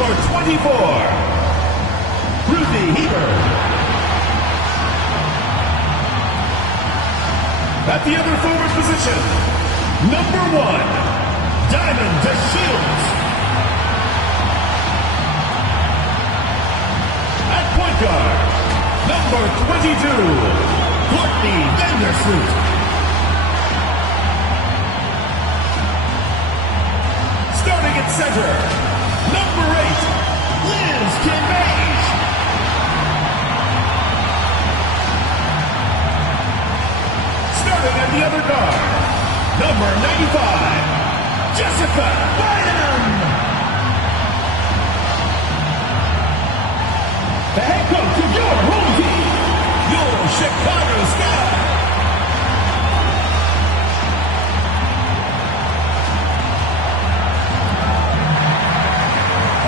number 24, Ruthie Heber. At the other forward position, number 1, Diamond DeShields. At point guard, number 22, Courtney Vandersloot. Starting at center, number 8, Liz Cambage. Starting at the other guard, number 95, Jessica Bynum. The head coach of your home team, your Chicago Sky.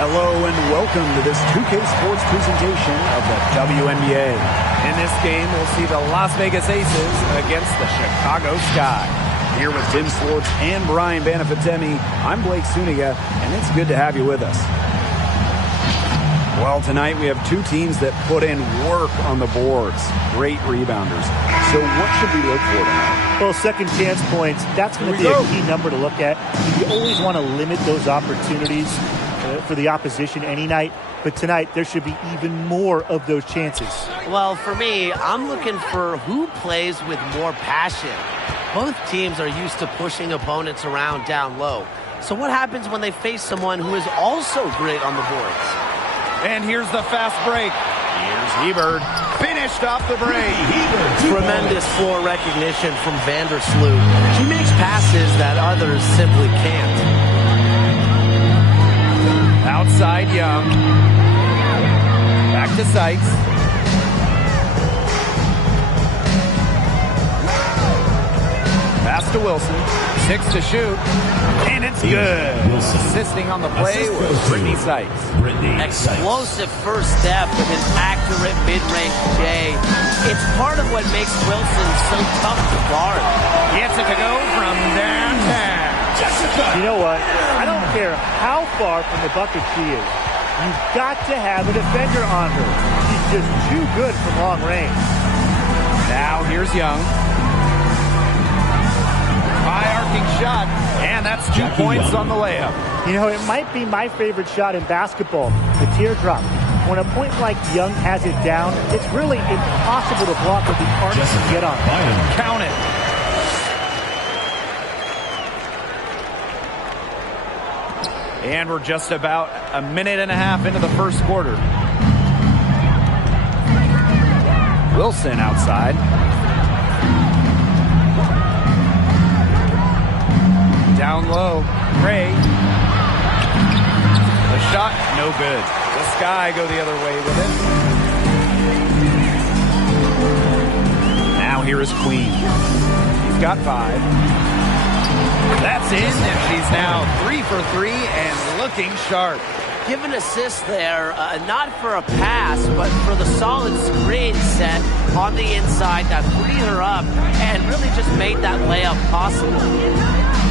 Hello and welcome to this 2K Sports presentation of the WNBA. In this game, we'll see the Las Vegas Aces against the Chicago Sky. Here with Tim Swartz and Brian Banafitemi, I'm Blake Suniga, and it's good to have you with us. Well, tonight we have two teams that put in work on the boards. Great rebounders. So what should we look for tonight? Well, second chance points, that's going to be a key number to look at. You always want to limit those opportunities for the opposition any night. But tonight, there should be even more of those chances. Well, for me, I'm looking for who plays with more passion. Both teams are used to pushing opponents around down low. So what happens when they face someone who is also great on the boards? And here's the fast break. Here's Hebert. Finished off the break. Tremendous floor recognition from Vandersloot. She makes passes that others simply can't. Outside Young. Back to Sykes. Pass to Wilson. 6 to shoot. And it's good. Assisting on the play was Brittany Sykes. Explosive first step with an accurate mid-range J. It's part of what makes Wilson so tough to guard. Gets it to go from downtown. Jessica! You know what? I don't care how far from the bucket she is. You've got to have a defender on her. She's just too good from long range. Now here's Young. High arcing shot, and that's 2 points on the layup. You know, it might be my favorite shot in basketball, the teardrop. When a point like Young has it down, it's really impossible to block with the artist to get on. Count it. And we're just about a minute and a half into the first quarter. Wilson outside. Down low. Ray. The shot, no good. The Sky go the other way with it. Now here is Queen. He's got 5. That's in, and she's now 3 for 3 and looking sharp. Give an assist there, not for a pass, but for the solid screen set on the inside that freed her up and really just made that layup possible.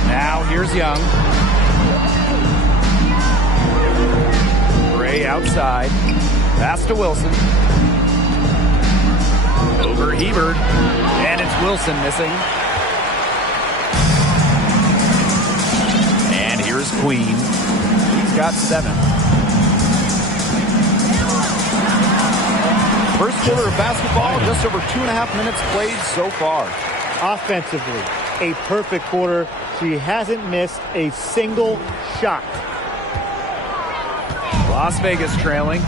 Now here's Young. Ray outside. Pass to Wilson. Over Hebert. And it's Wilson missing. And here's Queen. He's got 7. First quarter of basketball, just over 2.5 minutes played so far. Offensively, a perfect quarter. She hasn't missed a single shot. Las Vegas trailing.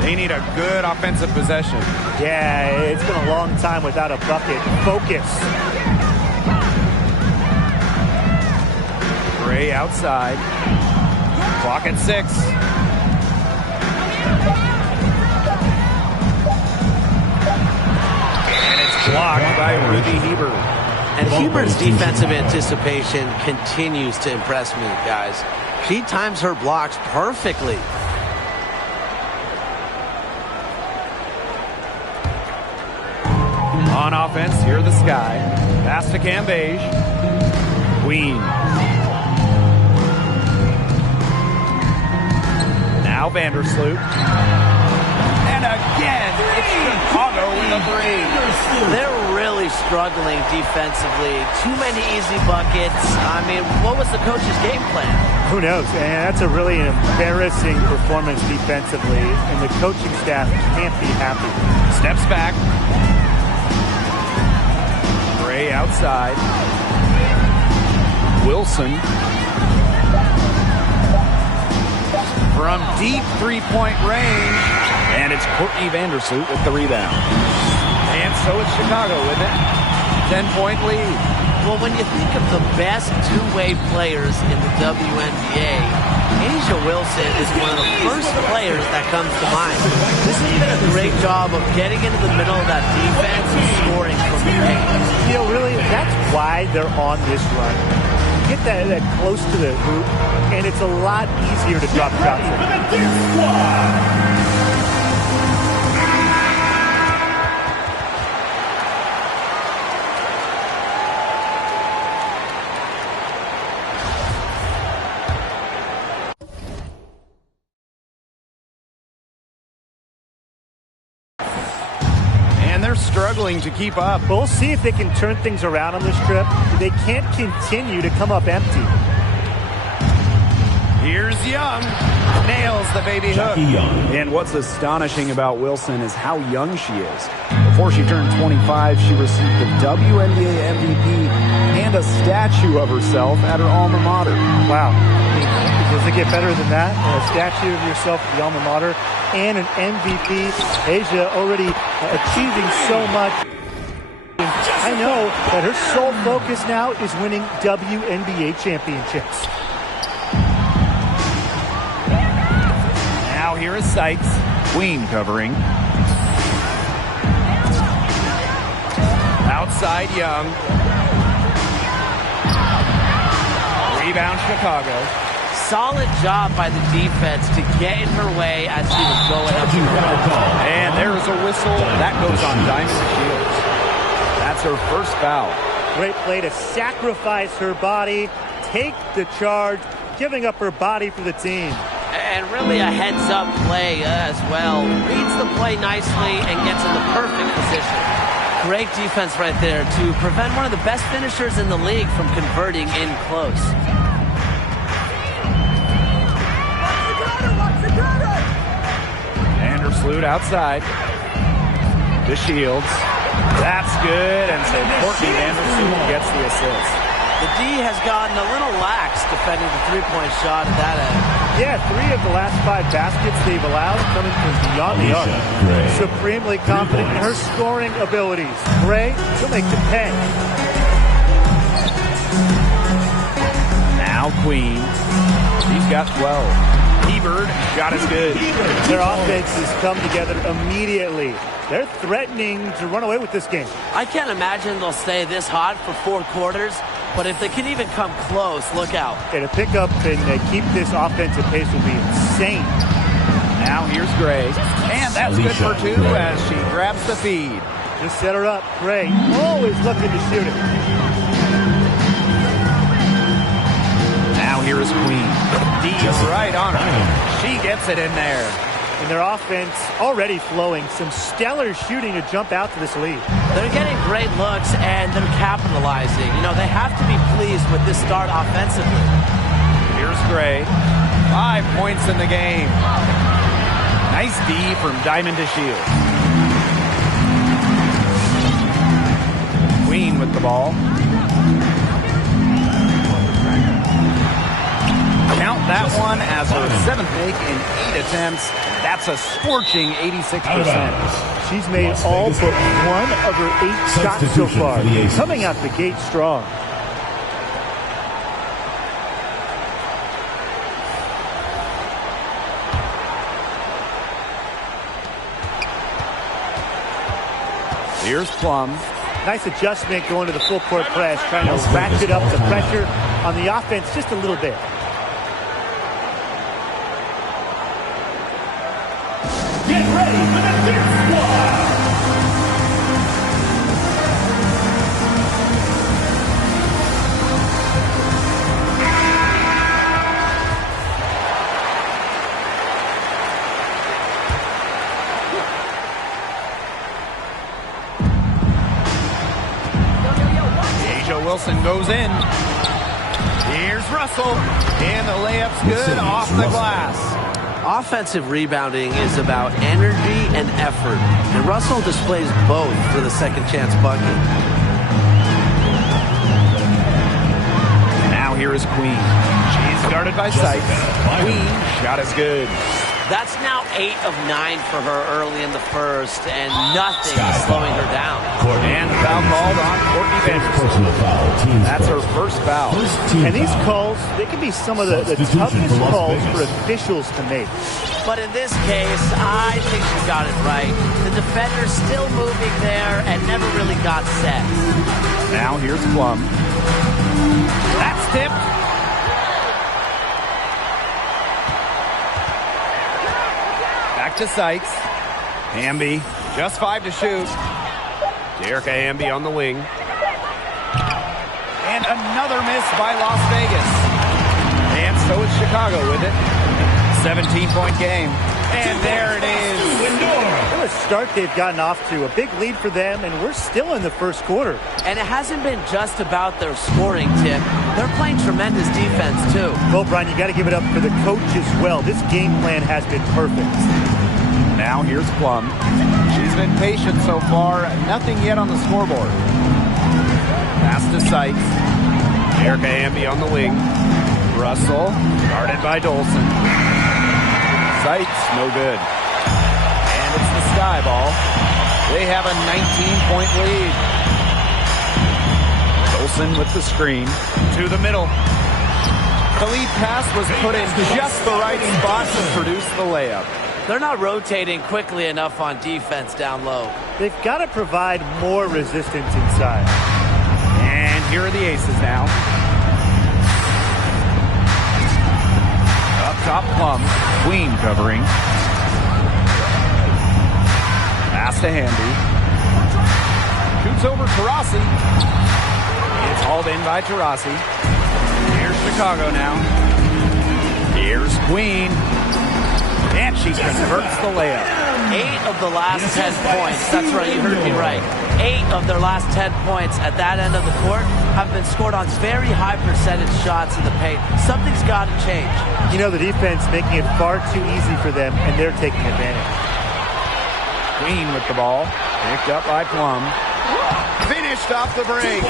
They need a good offensive possession. Yeah, it's been a long time without a bucket. Focus. Ray outside. Clock at 6. And it's blocked by Ruthie Hebert. And Hebert's defensive anticipation continues to impress me, guys. She times her blocks perfectly. On offense, here the Sky. Pass to Cambage. Queen. Now Vandersloot. And again, it's Chicago with a three. They're really struggling defensively. Too many easy buckets. I mean, what was the coach's game plan? Who knows? And that's a really embarrassing performance defensively, and the coaching staff can't be happy. Steps back. Gray outside. Wilson. From deep three-point range. And it's Courtney Vandersloot with the rebound. And so it's Chicago with it. 10-point lead. Well, when you think of the best two-way players in the WNBA, Asia Wilson is one of the first players that comes to mind. This has been a great job of getting into the middle of that defense and scoring from the paint. You know, really, that's why they're on this run. You get that close to the hoop, and it's a lot easier to drop shots. They're struggling to keep up. We'll see if they can turn things around on this trip. They can't continue to come up empty. Here's Young. Nails the baby hook. And what's astonishing about Wilson is how young she is. Before she turned 25, she received the WNBA MVP and a statue of herself at her alma mater. Wow. Does it get better than that? A statue of yourself at the alma mater and an MVP. Asia already achieving so much. I know that her sole focus now is winning WNBA championships. Now here is Sykes. Queen covering. Outside Young. Rebound Chicago. Solid job by the defense to get in her way as she was going up. And there's a whistle. That goes on Diamond Shields. That's her first foul. Great play to sacrifice her body, take the charge, giving up her body for the team. And really a heads-up play as well. Reads the play nicely and gets in the perfect position. Great defense right there to prevent one of the best finishers in the league from converting in close. Vandersloot outside. To Shields. That's good. And so Courtney Vandersloot gets the assist. The D has gotten a little lax defending the three-point shot at that end. Yeah, 3 of the last 5 baskets they've allowed coming from beyond the arc. Supremely confident in her scoring abilities. Gray, she'll make the pay. Now Queen. She's got 12. Hebert got us good. Their offenses come together immediately. They're threatening to run away with this game. I can't imagine they'll stay this hot for 4 quarters, but if they can even come close, look out. Yeah, to pick up and keep this offensive pace will be insane. Now here's Gray. And that's good for 2 as she grabs the feed. Just set her up. Gray always looking to shoot it. Now here is Queen. D is right on her. She gets it in there. And their offense already flowing. Some stellar shooting to jump out to this lead. They're getting great looks and they're capitalizing. You know, they have to be pleased with this start offensively. Here's Gray. 5 points in the game. Nice D from Diamond to Shield. Queen with the ball. Count that one as her 7th make in 8 attempts. That's a scorching 86%. She's made all but one of her 8 shots so far. Coming out the gate strong. Here's Plum. Nice adjustment going to the full court press, trying to ratchet up the pressure on the offense just a little bit. Get ready for the Dirt Squad! Wilson goes in. Here's Russell. And the layup's good off the glass. Offensive rebounding is about energy and effort, and Russell displays both for the second chance bucket. Now here is Queen. She's guarded by Sykes. Queen, shot is good. That's now 8 of 9 for her early in the first, and nothing is slowing her down. And the foul called on Courtney Vanderson. That's her first foul. And these calls, they can be some of the toughest calls for officials to make. But in this case, I think she got it right. The defender's still moving there and never really got set. Now here's Plum. That's tipped. Back to Sykes. Hamby, Just 5 to shoot. Jerica Hamby on the wing. And another miss by Las Vegas. And so it's Chicago with it. 17-point game. And there it is. What a start they've gotten off to. A big lead for them, and we're still in the first quarter. And it hasn't been just about their scoring, Tim. They're playing tremendous defense, too. Well, Brian, you got to give it up for the coach as well. This game plan has been perfect. Now here's Plum. She's been patient so far. Nothing yet on the scoreboard. Pass to Sykes. Jerica Hamby on the wing. Russell, guarded by Dolson. Sykes, no good. And it's the Sky Ball. They have a 19-point lead. Dolson with the screen. To the middle. The lead pass was put in just the right spot to produce the layup. They're not rotating quickly enough on defense down low. They've got to provide more resistance inside. And here are the aces now. Up top, Plum. Queen covering. Pass to Hamby. Shoots over Taurasi. It's hauled in by Taurasi. Here's Chicago now. Here's Queen. And she converts the layup. 8 of the last 10 points. That's right, you heard me right. 8 of their last 10 points at that end of the court have been scored on very high percentage shots in the paint. Something's got to change. You know, the defense making it far too easy for them, and they're taking advantage. Queen with the ball. Picked up by Plum. Finished off the break.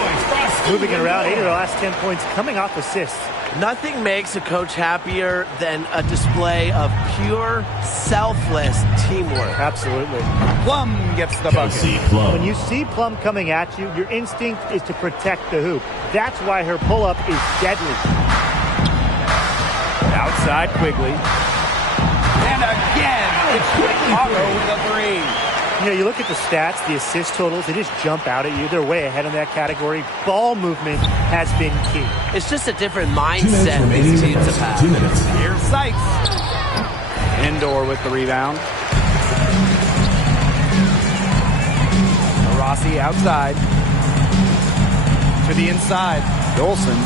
Moving it around, 8 of the last 10 points coming off assists. Nothing makes a coach happier than a display of pure, selfless teamwork. Absolutely. Plum gets the bucket. When you see Plum coming at you, your instinct is to protect the hoop. That's why her pull-up is deadly. Outside Quigley. And again, it's Chicago with a three. You know, you look at the stats, the assist totals, they just jump out at you. They're way ahead in that category. Ball movement has been key. It's just a different mindset these teams have had. Here's Sykes. Indoor with the rebound. Rossi outside. To the inside. Dolson.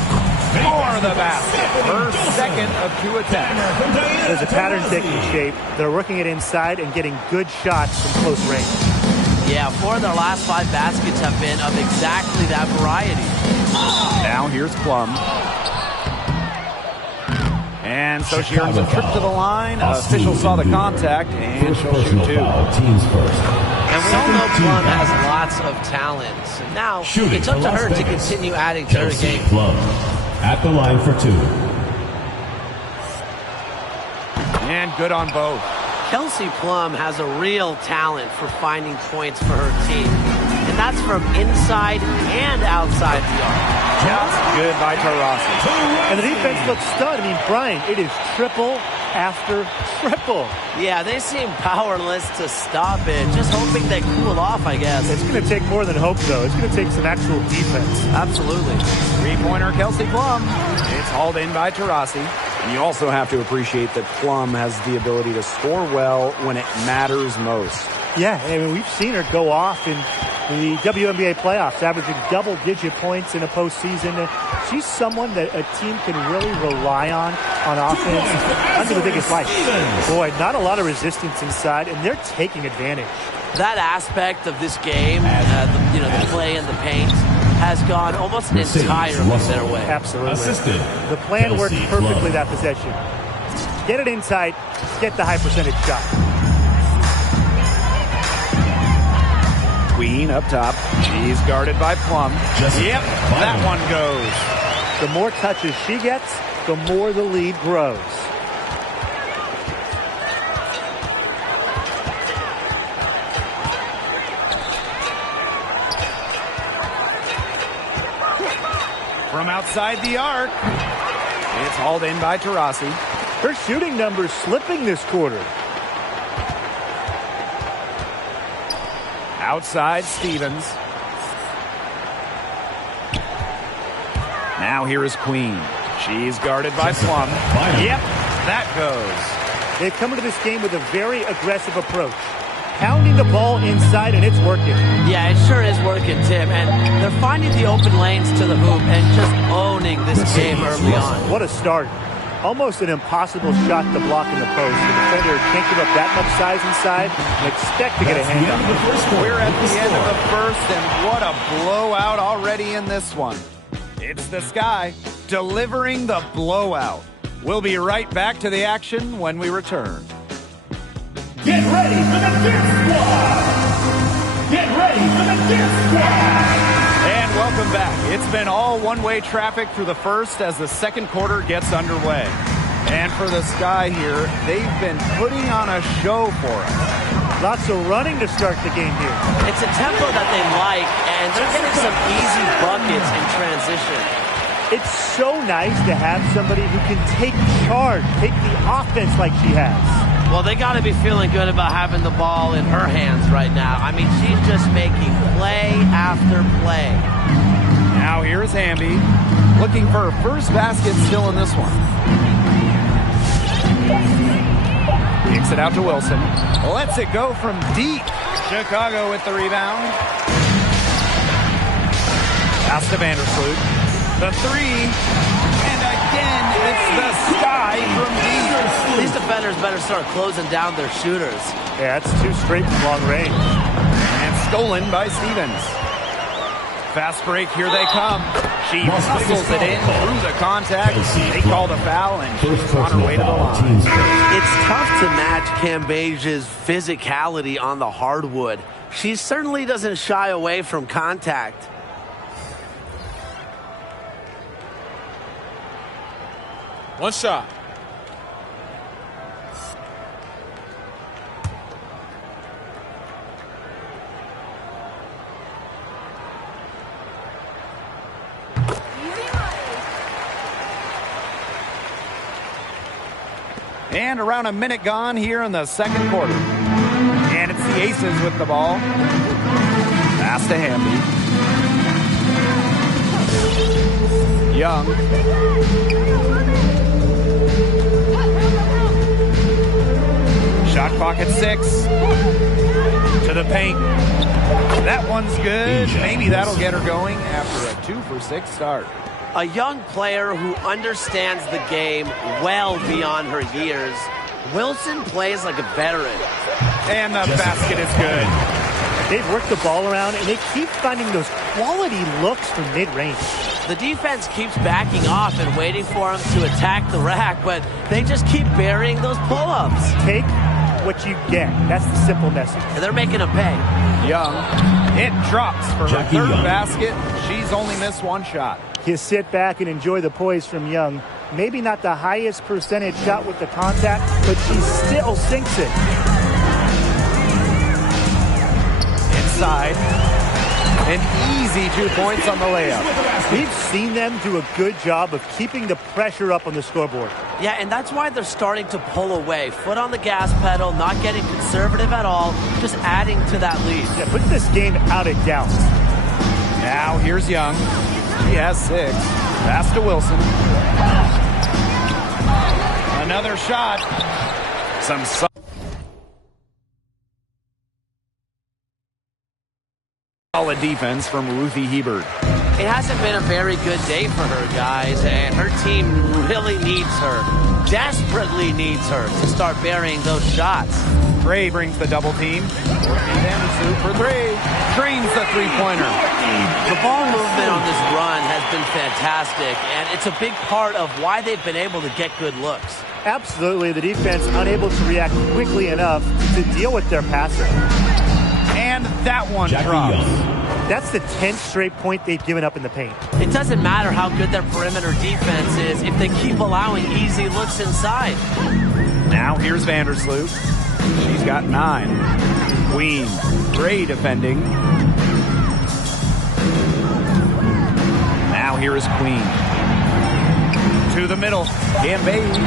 For the basket. Her second of 2 attempts. There's a pattern taking shape. They're working it inside and getting good shots from close range. Yeah, 4 of their last 5 baskets have been of exactly that variety. Now here's Plum. And so she earns a trip to the line. Official saw the contact, and she'll shoot 2. And we all know Plum has lots of talent. So now it's up to her to continue adding to her game. Plum at the line for 2. And good on both. Kelsey Plum has a real talent for finding points for her team. And that's from inside and outside the arc. Just good by Taurasi. And the defense looks stunned. I mean, Brian, it is triple after triple. Yeah, they seem powerless to stop it. Just hoping they cool off, I guess. It's going to take more than hope, though. It's going to take some actual defense. Absolutely. Three-pointer Kelsey Plum. It's hauled in by Taurasi. And you also have to appreciate that Plum has the ability to score well when it matters most. Yeah, I mean, we've seen her go off in the WNBA playoffs, averaging double-digit points in a postseason. She's someone that a team can really rely on offense under the biggest light. Boy, not a lot of resistance inside, and they're taking advantage. That aspect of this game, the play in the paint, has gone almost entirely their way. Absolutely. Assisted. The plan worked Kelsey perfectly Plum. that possession. Get it inside, get the high percentage shot. Queen up top. She's guarded by Plum. Jessica Yep, that Bynum. one goes. The more touches she gets, the more the lead grows. From outside the arc. It's hauled in by Taurasi. Her shooting numbers slipping this quarter. Outside Stevens. Now here is Queen. She's guarded by Jessica Plum. Bynum. Yep, that goes. They've come into this game with a very aggressive approach. Pounding the ball inside, and it's working. Yeah, it sure is working, Tim. And they're finding the open lanes to the hoop and just owning this game early on. What a start. Almost an impossible shot to block in the post. The defender can't give up that much size inside and expect to get a hand on it. We're at the end of the first, and what a blowout already in this one. It's the Sky delivering the blowout. We'll be right back to the action when we return. Get ready for the Dance Squad! Get ready for the Dance Squad! And welcome back. It's been all one-way traffic through the first as the second quarter gets underway. And for the Sky here, they've been putting on a show for us. Lots of running to start the game here. It's a tempo that they like, and they're getting some easy buckets in transition. It's so nice to have somebody who can take charge, take the offense like she has. Well, they got to be feeling good about having the ball in her hands right now. I mean, she's just making play after play. Now here's Hamby, looking for her first basket still in this one. Kicks it out to Wilson. Lets it go from deep. Chicago with the rebound. Pass to Vandersloot. The three. And again, it's the Sky from deep. These defenders better start closing down their shooters. Yeah, that's two straight from long range. And stolen by Stevens. Fast break, here they come. She muscles it in through the contact. They called a foul, and she's on her way to the line. It's tough to match Cambage's physicality on the hardwood. She certainly doesn't shy away from contact. One shot. And around a minute gone here in the second quarter. And it's the Aces with the ball. Pass to Hamby. Young. Shot clock at 6. To the paint. That one's good. Maybe that'll get her going after a 2-for-6 start. A young player who understands the game well beyond her years. Wilson plays like a veteran. And the basket is good. They've worked the ball around, and they keep finding those quality looks from mid-range. The defense keeps backing off and waiting for them to attack the rack, but they just keep burying those pull-ups. Take what you get. That's the simple message. And they're making them pay. Young. It drops for her Jackie third Young. basket. She's only missed one shot. You sit back and enjoy the poise from Young. Maybe not the highest percentage shot with the contact, but she still sinks it. Inside. An easy 2 points on the layup. We've seen them do a good job of keeping the pressure up on the scoreboard. Yeah, and that's why they're starting to pull away. Foot on the gas pedal, not getting conservative at all, just adding to that lead. Yeah, put this game out of doubt. Now here's Young. He has 6. Pass to Wilson. Another shot. Some solid defense from Ruthie Hebert. It hasn't been a very good day for her, guys, and her team really needs her, desperately needs her to start burying those shots. Gray brings the double team. Vandersloot for three. Drains the three-pointer. The ball movement on this run has been fantastic, and it's a big part of why they've been able to get good looks. Absolutely. The defense unable to react quickly enough to deal with their passer. And that one drops. That's the 10th straight point they've given up in the paint. It doesn't matter how good their perimeter defense is if they keep allowing easy looks inside. Now here's Vandersloot. She's got 9. Queen. Gray defending. Now here is Queen. To the middle. Gambade.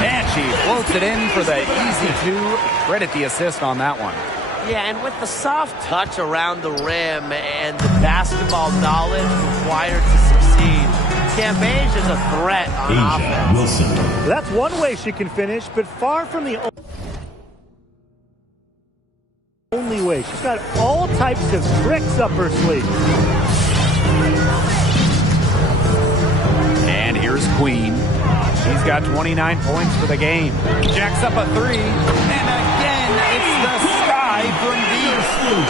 And she floats it in for the easy 2. Credit the assist on that one. Yeah, and with the soft touch around the rim and the basketball knowledge required to succeed, Cambage is a threat on offense. Wilson. That's one way she can finish, but far from the only way. She's got all types of tricks up her sleeve. And here's Queen. She's got 29 points for the game. Jacks up a 3. And again, it's the sky from deep.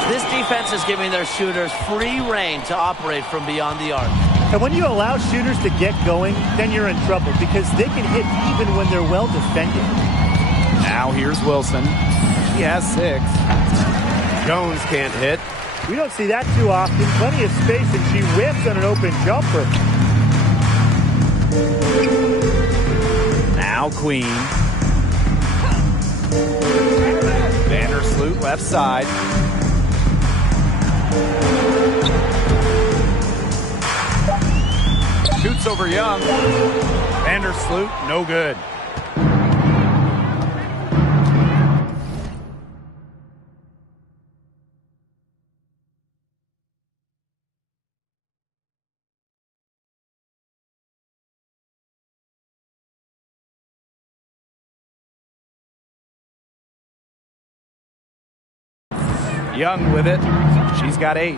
This defense is giving their shooters free reign to operate from beyond the arc. And when you allow shooters to get going, then you're in trouble because they can hit even when they're well defended. Now here's Wilson. He has 6. Jones can't hit. We don't see that too often. Plenty of space, and she whips on an open jumper. Now Queen. Vandersloot left side. Shoots over Young. Vandersloot, no good. Young with it. She's got 8.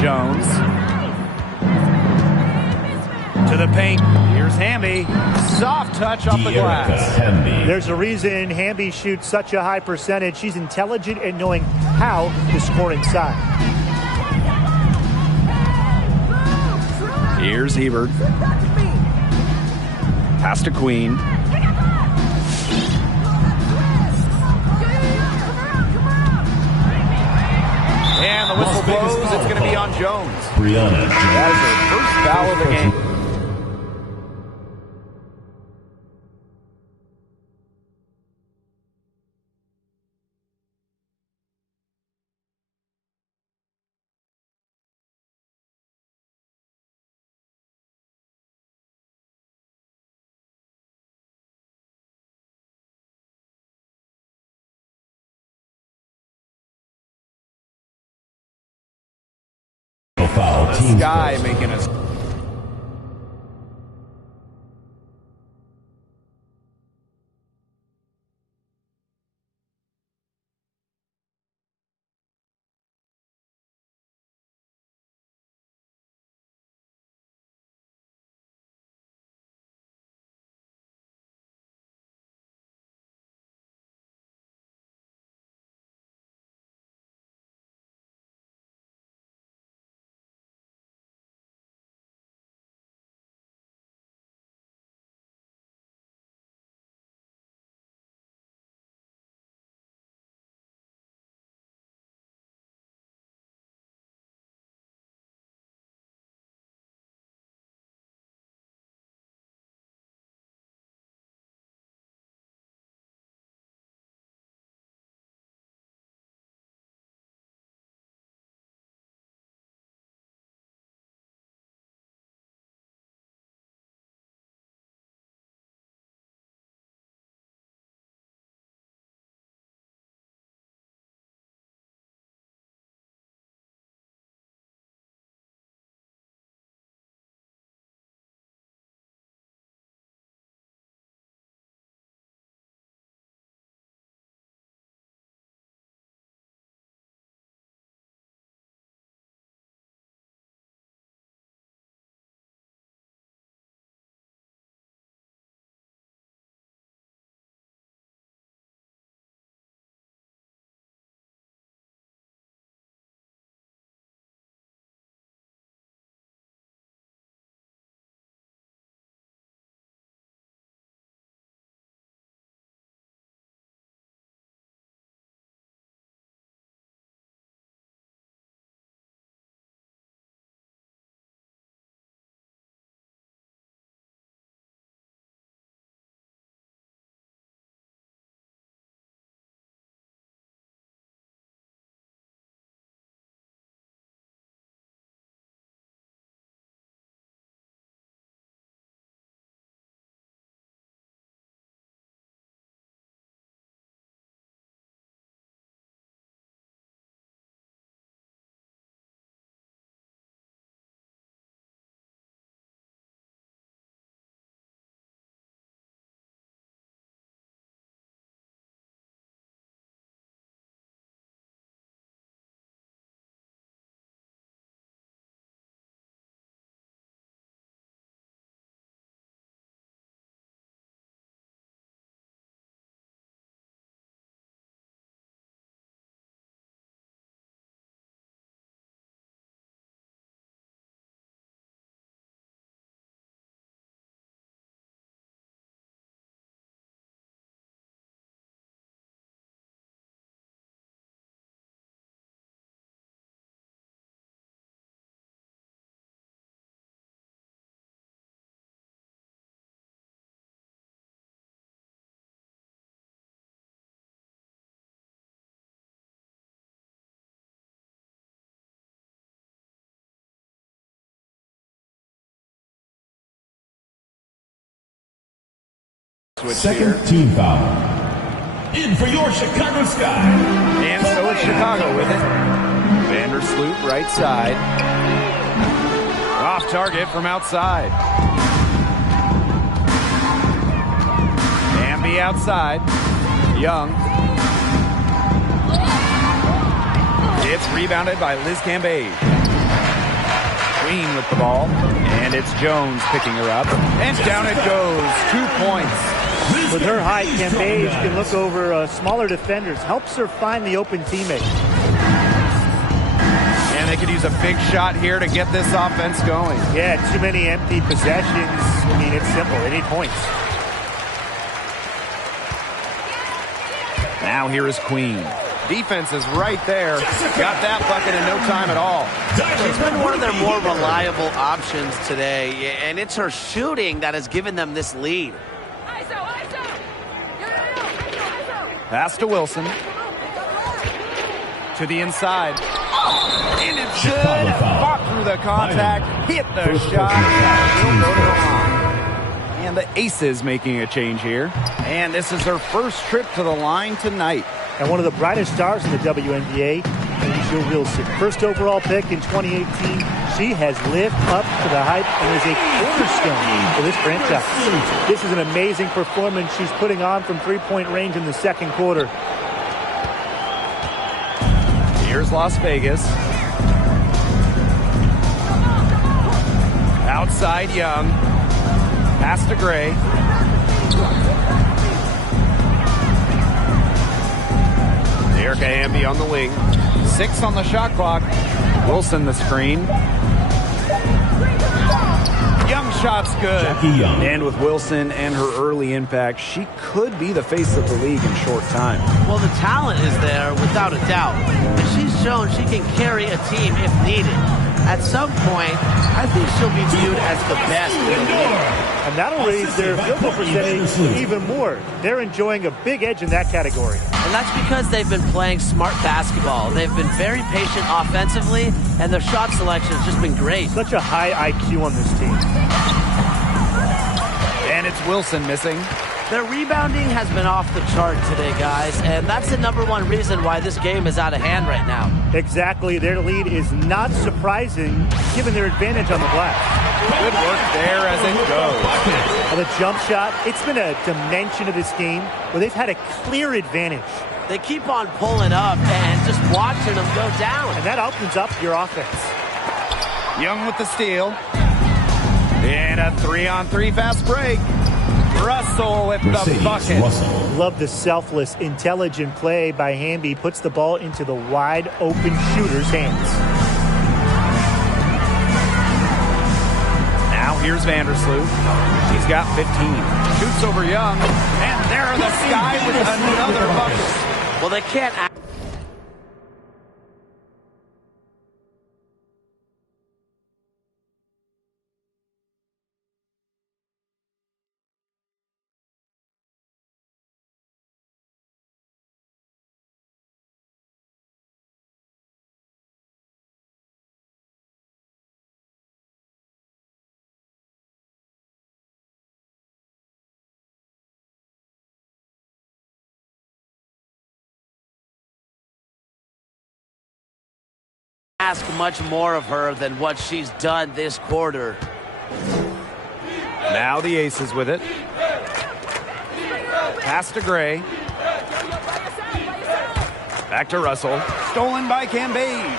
Jones. To the paint. Here's Hamby. Soft touch off the glass. There's a reason Hamby shoots such a high percentage. She's intelligent at knowing how to score inside. Here's Hebert. Pass to Queen. And the whistle blows. It's going to be on Jones. That is her first foul of the game. Foul. Sky making a switch Second here. team foul. In for your Chicago Sky. And so it's Chicago with it. Vandersloot right side. Off target from outside. Bambi outside. Young. It's rebounded by Liz Cambage. Queen with the ball. And it's Jones picking her up. And down it goes. 2 points. With her height, Cambage can look over smaller defenders. Helps her find the open teammate. And they could use a big shot here to get this offense going. Yeah, too many empty possessions. I mean, it's simple. They need points. Now here is Queen. Defense is right there. Got that bucket in no time at all. She's been one of their more reliable options today, and it's her shooting that has given them this lead. Pass to Wilson. To the inside. And it's good. Fought through the contact. Hit the shot. She'll go to the line. And the Aces making a change here. And this is her first trip to the line tonight. And one of the brightest stars in the WNBA, A'ja Wilson. First overall pick in 2018. She has lived up to the hype and is a cornerstone for this franchise. This is an amazing performance she's putting on from three-point range in the second quarter. Here's Las Vegas. Outside Young. Pass to Gray. Erica Amby on the wing. 6 on the shot clock. Wilson the screen. Young shot's good. Young. And with Wilson and her early impact, she could be the face of the league in short time. Well, the talent is there without a doubt. And she's shown she can carry a team if needed. At some point, I think she'll be viewed as the best in the league. And that'll raise their field goal percentage even more. They're enjoying a big edge in that category. And that's because they've been playing smart basketball. They've been very patient offensively, and their shot selection has just been great. Such a high IQ on this team. And it's Wilson missing. Their rebounding has been off the chart today, guys, and that's the #1 reason why this game is out of hand right now. Exactly. Their lead is not surprising given their advantage on the glass. Good work there as it goes. And the jump shot, it's been a dimension of this game where they've had a clear advantage. They keep on pulling up and just watching them go down. And that opens up your offense. Young with the steal. And a 3-on-3 fast break. Russell with the bucket. Love the selfless, intelligent play by Hamby. Puts the ball into the wide open shooter's hands. Now here's Vandersloot. He's got 15. Shoots over Young. And there are the Sky with another bucket. Well, they can't act. Ask much more of her than what she's done this quarter. Now the Aces with it. Pass to Gray. Back to Russell. Stolen by Cambage.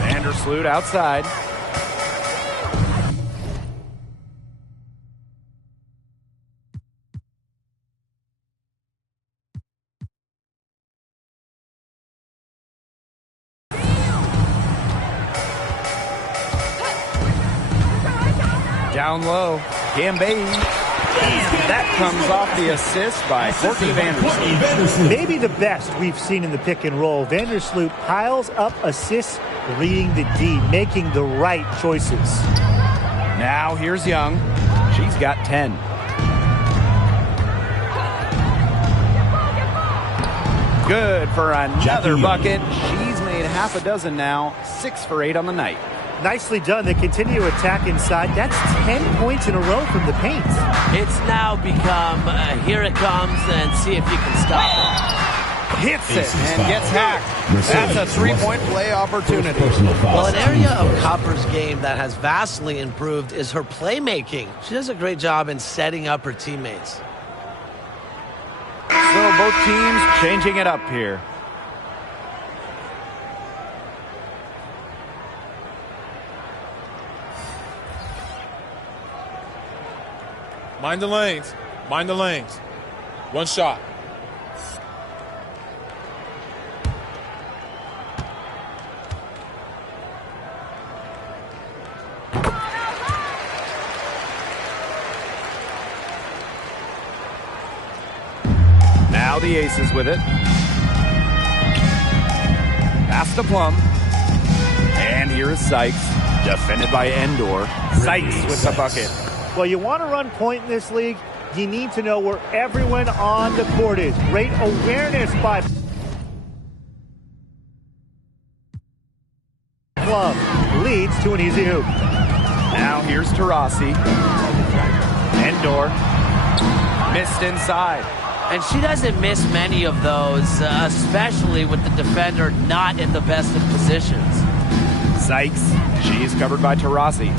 Vandersloot outside. Down low, Cambage, and that comes off the assist by Courtney Vandersloot. Maybe the best we've seen in the pick and roll. Vandersloot piles up assists, reading the D, making the right choices. Now here's Young. She's got 10. Good for another bucket. She's made half a dozen now, 6 for 8 on the night. Nicely done. They continue to attack inside. That's 10 points in a row from the paint. It's now become, here it comes, and see if you can stop it. Hits it and gets hacked. That's a three-point play opportunity. Well, an area of Copper's game that has vastly improved is her playmaking. She does a great job in setting up her teammates. So both teams changing it up here. Mind the lanes. Mind the lanes. One shot. Now the Aces with it. Pass to Plum. And here is Sykes, defended by Endor. Sykes with the bucket. Well, you want to run point in this league, you need to know where everyone on the court is. Great awareness by Plum. Leads to an easy hoop. Now here's Taurasi. Endor. Missed inside. And she doesn't miss many of those, especially with the defender not in the best of positions. Sykes. She's covered by Taurasi.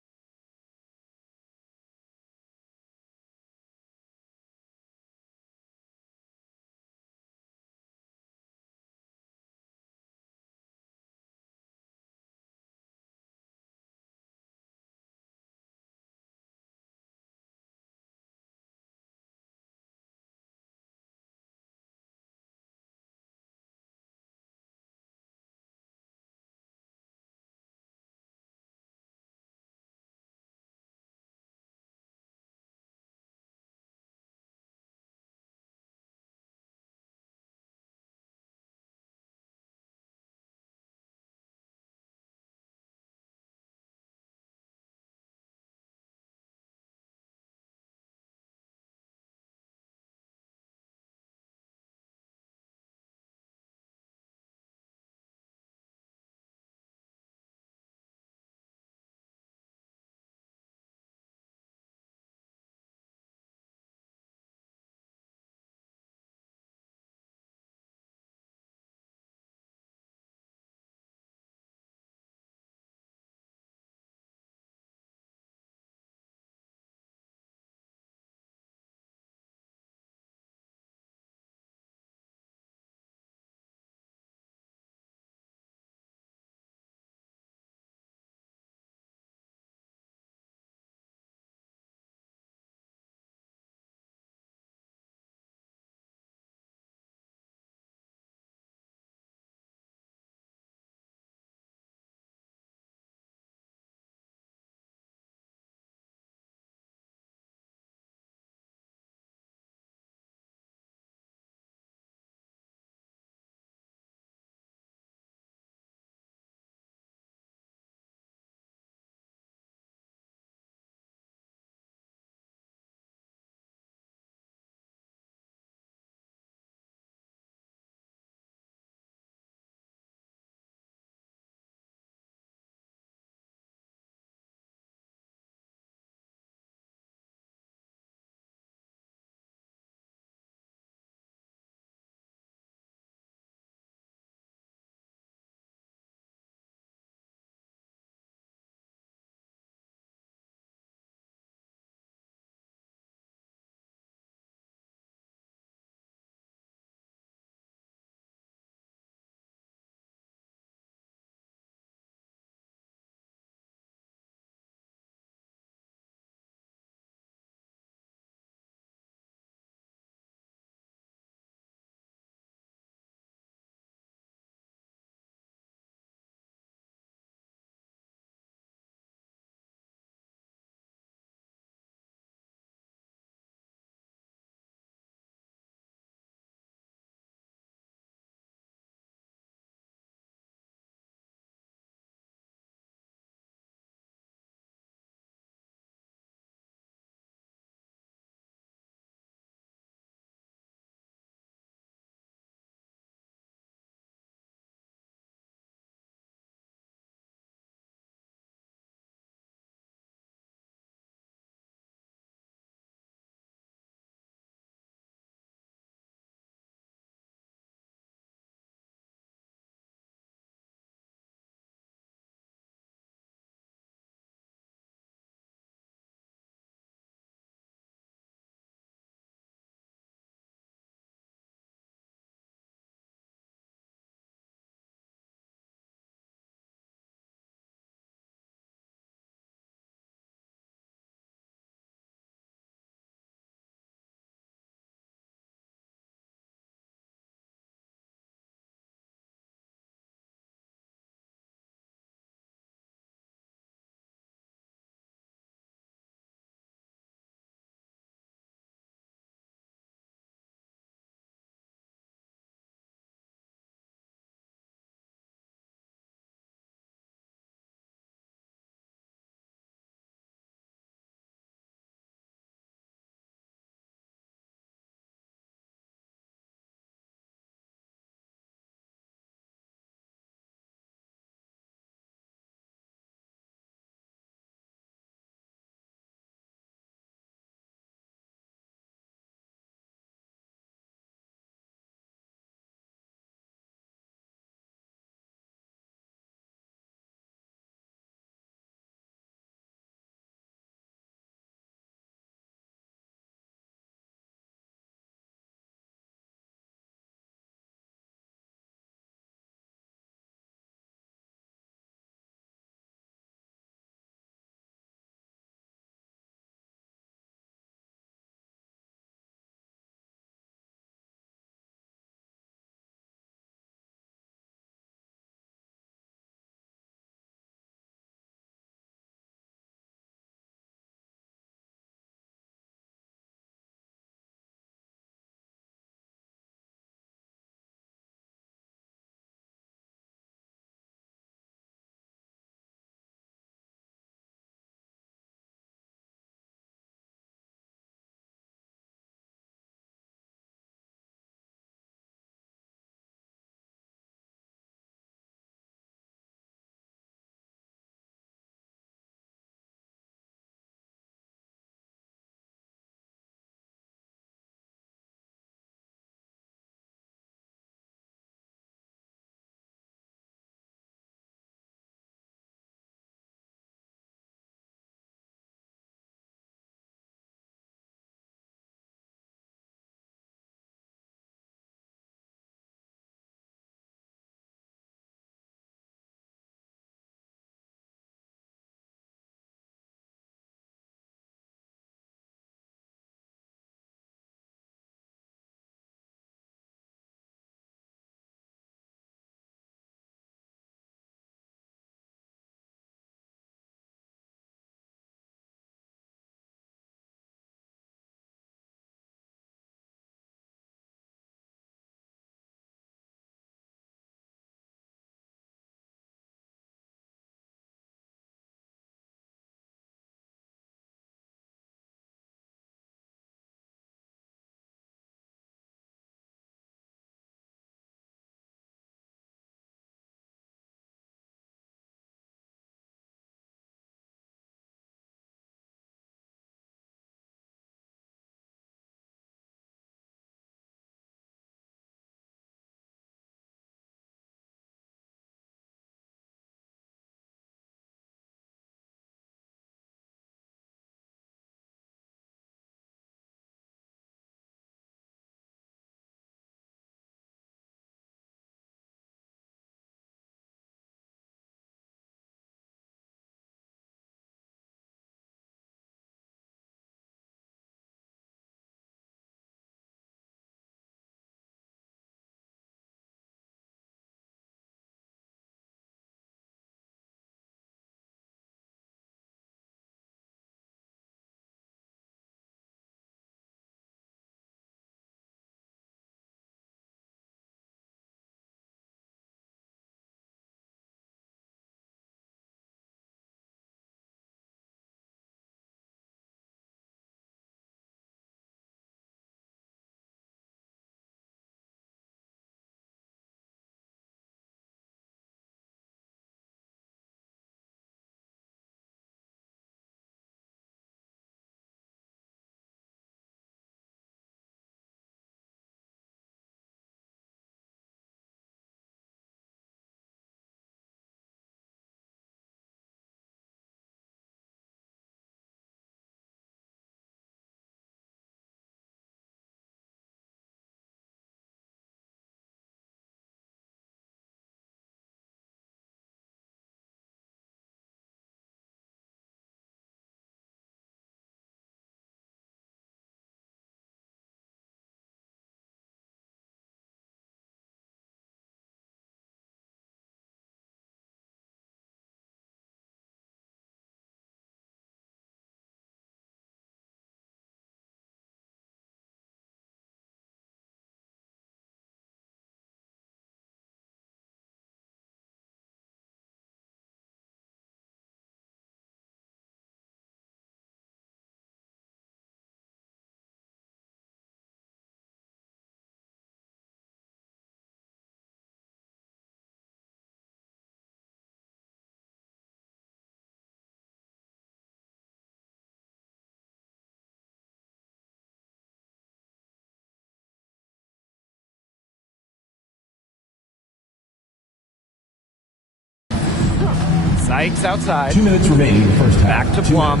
Sykes outside. 2 minutes remaining in the first half. Back to Plum.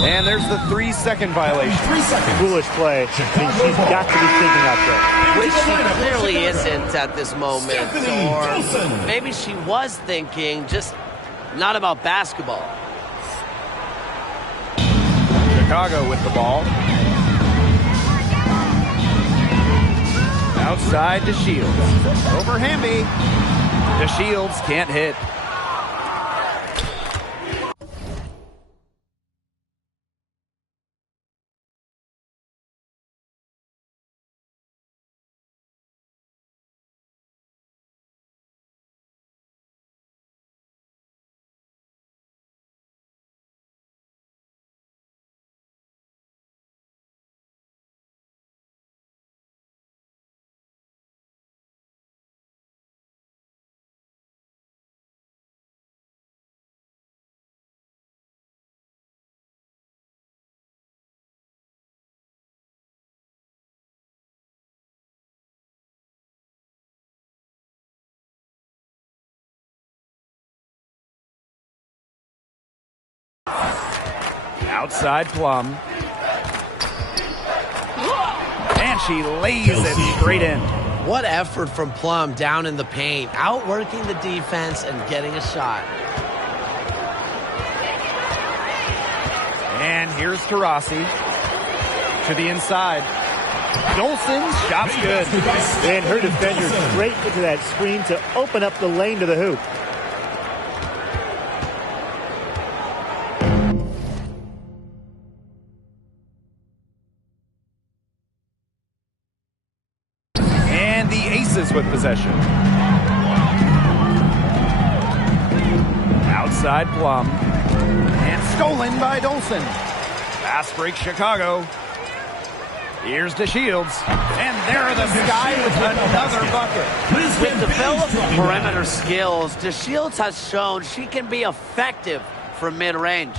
And there's the 3-second violation. 3 seconds. Foolish play. She's got to be thinking out there. Which she clearly isn't at this moment. Stephanie Or Wilson. maybe she was thinking, just not about basketball. Chicago with the ball. Outside to Shields. Over Hamby. To Shields, can't hit. Outside Plum. And she lays it straight in. What effort from Plum down in the paint, outworking the defense and getting a shot. And here's Taurasi. To the inside. Dolson, shot's good. And her defender straight into that screen to open up the lane to the hoop. And the Aces with possession. Outside Plum. And stolen by Dolson. Fast break Chicago. Here's to Shields. And there the Sky with another bucket. With developed perimeter skills, DeShields has shown she can be effective from mid-range.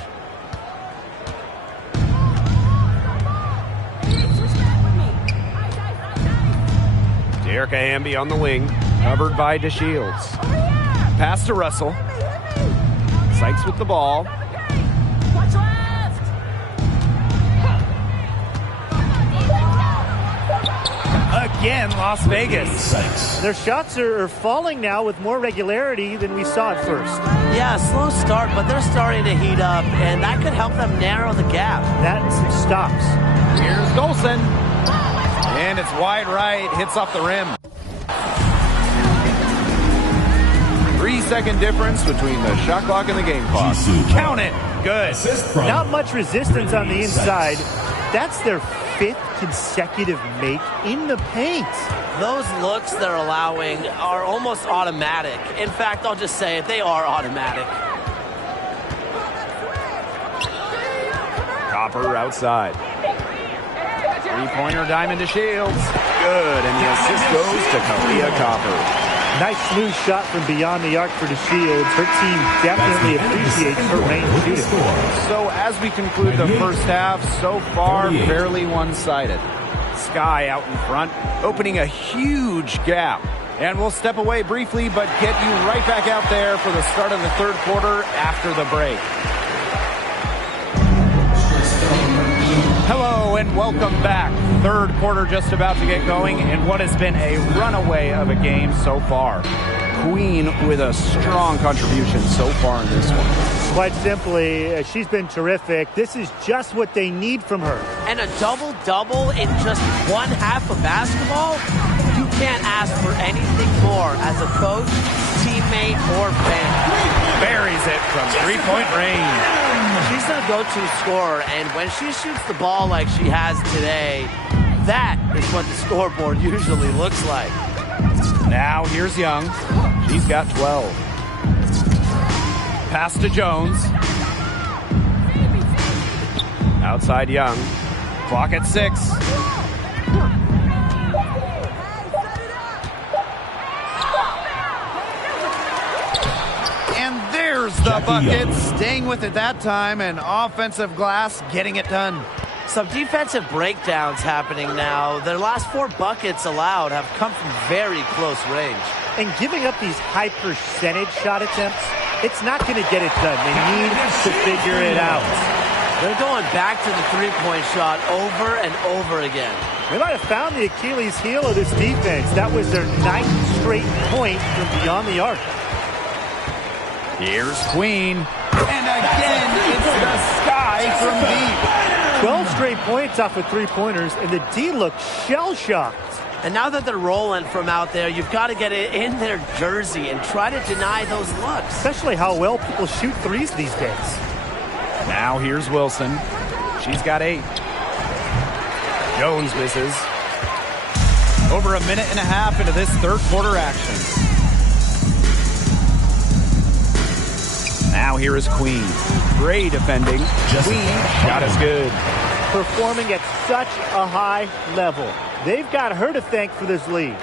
Erica Hamby on the wing, covered by DeShields. Pass to Russell. Sykes with the ball. Again, Las Vegas. Their shots are falling now with more regularity than we saw at first. Yeah, slow start, but they're starting to heat up, and that could help them narrow the gap. That and some stops. Here's Dolson. And it's wide right, hits off the rim. 3-second difference between the shot clock and the game clock. Count it. Good. Not much resistance on the inside. That's their 5th consecutive make in the paint. Those looks they're allowing are almost automatic. In fact, I'll just say it, they are automatic. Copper outside. Three-pointer diamond to Shields. Good, and the assist goes to Kalia Copper. Nice smooth shot from beyond the arc for DeShields. Her team definitely appreciates her range shooting. So as we conclude the first half, so far fairly one-sided. Sky out in front, opening a huge gap. And we'll step away briefly, but get you right back out there for the start of the third quarter after the break. Hello and welcome back. Third quarter just about to get going in what has been a runaway of a game so far. Queen with a strong contribution so far in this one. Quite simply, she's been terrific. This is just what they need from her. And a double-double in just one half of basketball? You can't ask for anything more as a coach, teammate, or fan. Buries it from three-point range. She's a go-to scorer, and when she shoots the ball like she has today, that is what the scoreboard usually looks like. Now here's Young. She's got 12. Pass to Jones. Outside Young. Clock at 6. And there's the bucket. Staying with it that time, and offensive glass getting it done. Some defensive breakdowns happening now. Their last 4 buckets allowed have come from very close range. And giving up these high percentage shot attempts, it's not going to get it done. They need to figure it out. They're going back to the three-point shot over and over again. They might have found the Achilles heel of this defense. That was their 9th straight point from beyond the arc. Here's Queen. And again, it's the Sky from deep. 12 straight points off of three-pointers, and the D looked shell-shocked. And now that they're rolling from out there, you've got to get it in their jersey and try to deny those looks. Especially how well people shoot threes these days. Now here's Wilson. She's got 8. Jones misses. Over a minute and a half into this third quarter action. Now here is Queen. Gray defending. Queen, shot is good. Performing at such a high level. They've got her to thank for this lead.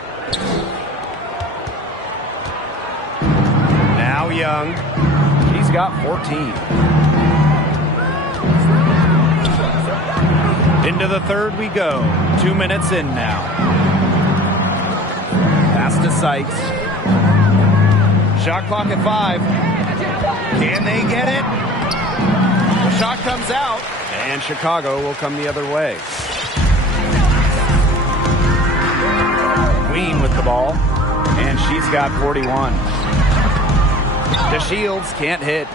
Now Young. She's got 14. Into the third we go. 2 minutes in now. Pass to Sykes. Shot clock at 5. Can they get it? The shot comes out, and Chicago will come the other way. Queen with the ball, and she's got 41. DeShields can't hit.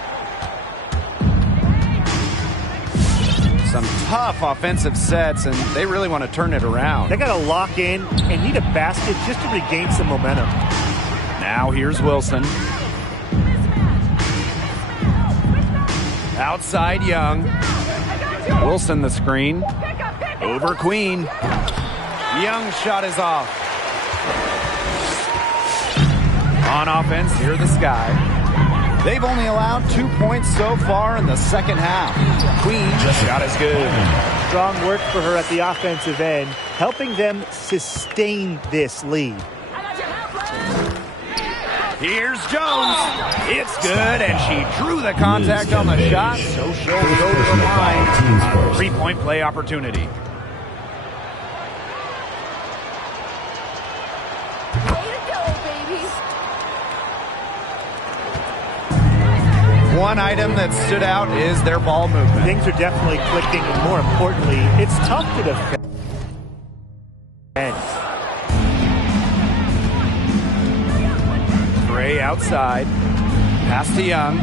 Some tough offensive sets, and they really want to turn it around. They got to lock in and need a basket just to regain some momentum. Now here's Wilson. Outside Young. Wilson the screen. Over Queen. Young's shot is off. On offense, here the Sky. They've only allowed 2 points so far in the second half. Queen, shot is good. Strong work for her at the offensive end, helping them sustain this lead. Here's Jones. It's good, and she drew the contact on the shot, so she'll go to the line. A 3-point play opportunity. One item that stood out is their ball movement. Things are definitely clicking, and more importantly, it's tough to defend. Gray outside. Pass to Young.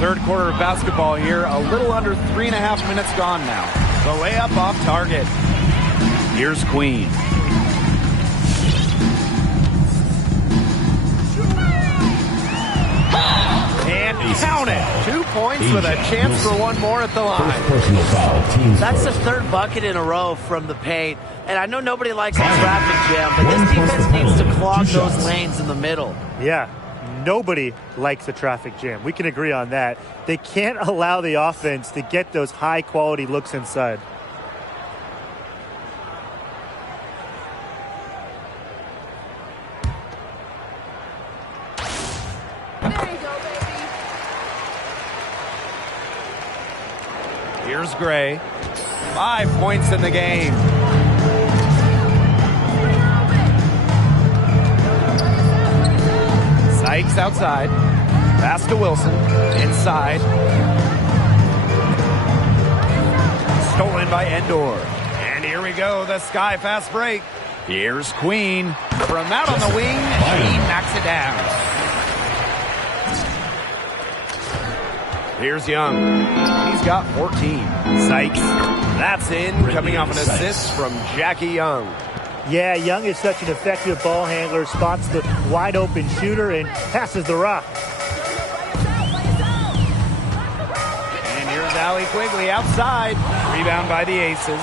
Third quarter of basketball here. A little under 3.5 minutes gone now. The layup off target. Here's Queen. And count it. 2 points with a chance for one more at the line. Personal foul. That's the third bucket in a row from the paint. And I know nobody likes a traffic jam, but this defense needs to clog those lanes in the middle. Yeah, nobody likes a traffic jam. We can agree on that. They can't allow the offense to get those high-quality looks inside. Here's Gray. 5 points in the game. Sykes outside. Pass to Wilson. Inside. Stolen by Endor. And here we go, the Sky fast break. Here's Queen. From out on the wing, she knocks it down. Here's Young. He's got 14. Sykes. That's in. Coming off an assist from Jackie Young. Yeah, Young is such an effective ball handler. Spots the wide open shooter and passes the rock. And here's Allie Quigley outside. Rebound by the Aces.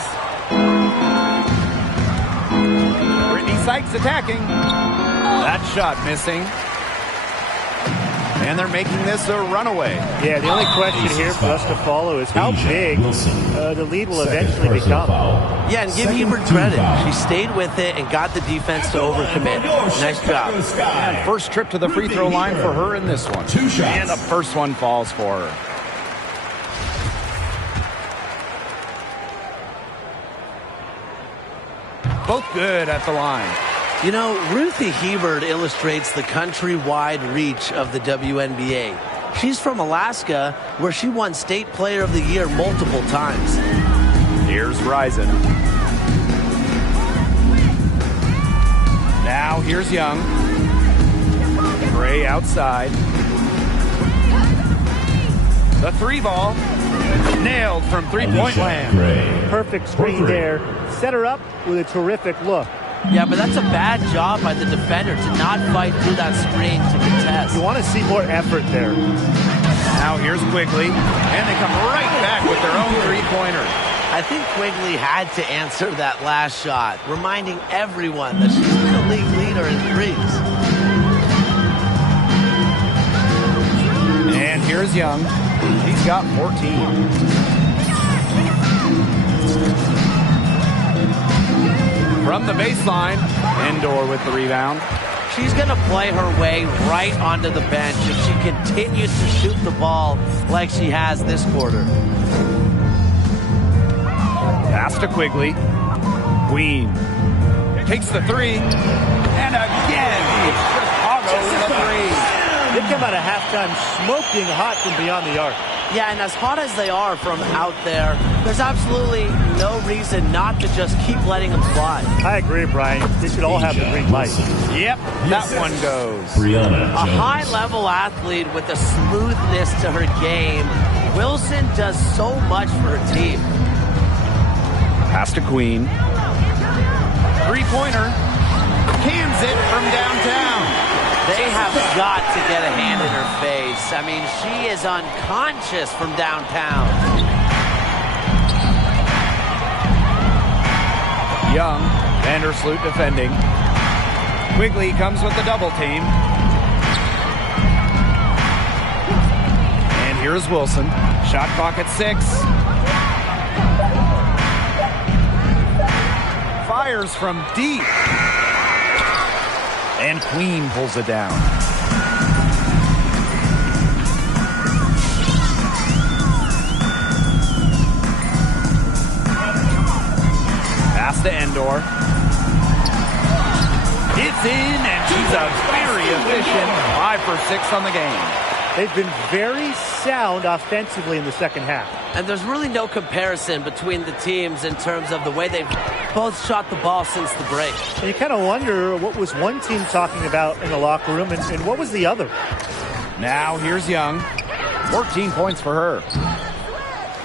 Brittany Sykes attacking. That shot missing. And they're making this a runaway. Yeah, the only question here for us to follow is how big the lead will eventually become. Yeah, and give Hebert credit. She stayed with it and got the defense to overcommit. Nice job. And first trip to the free throw line for her in this one. 2 shots. And the first one falls for her. Both good at the line. You know, Ruthie Hebert illustrates the countrywide reach of the WNBA. She's from Alaska, where she won State Player of the Year multiple times. Here's Risen. Now here's Young. Gray outside. The three ball. Nailed from three-point land. Perfect screen there. Set her up with a terrific look. Yeah, but that's a bad job by the defender to not fight through that screen to contest. You want to see more effort there. Now here's Quigley, and they come right back with their own three-pointer. I think Quigley had to answer that last shot, reminding everyone that she's been a league leader in threes. And here's Young. He's got 14. From the baseline, Endor with the rebound. She's going to play her way right onto the bench if she continues to shoot the ball like she has this quarter. Pass to Quigley. Queen takes the three. And again, it's Chicago with a three. They come out of halftime smoking hot from beyond the arc. Yeah, and as hot as they are from out there, there's absolutely no reason not to just keep letting them fly. I agree, Brian. They should all have the green light. Yep, that one goes. A high-level athlete with a smoothness to her game. Wilson does so much for her team. Pass to Queen. Three-pointer. Cans it from downtown. They have got to get a hand in her face. I mean, she is unconscious from downtown. Young, Vandersloot defending. Quigley comes with the double team. And here's Wilson. Shot clock at 6. Fires from deep. And Queen pulls it down. Pass to Endor. It's in, and she's a very efficient 5 for 6 on the game. They've been very sound offensively in the second half. And there's really no comparison between the teams in terms of the way they've both shot the ball since the break. And you kind of wonder what was one team talking about in the locker room and what was the other. Now here's Young. 14 points for her.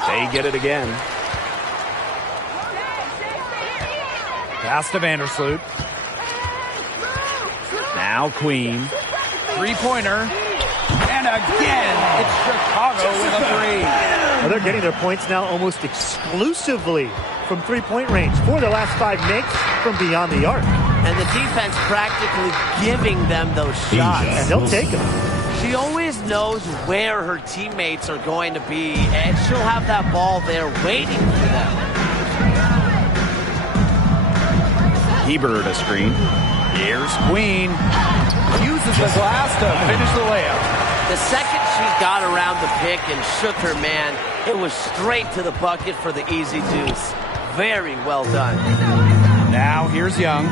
They get it again. Pass to Vandersloot. Now Queen. Three-pointer. And again, it's Chicago with a three. Well, they're getting their points now almost exclusively from three-point range. 4 of their last 5 makes from beyond the arc. And the defense practically giving them those shots. And they'll take them. She always knows where her teammates are going to be, and she'll have that ball there waiting for them. Hebert a screen. Here's Queen. Uses the glass to finish the layup. The second she got around the pick and shook her man, it was straight to the bucket for the easy deuce. Very well done. Now here's Young.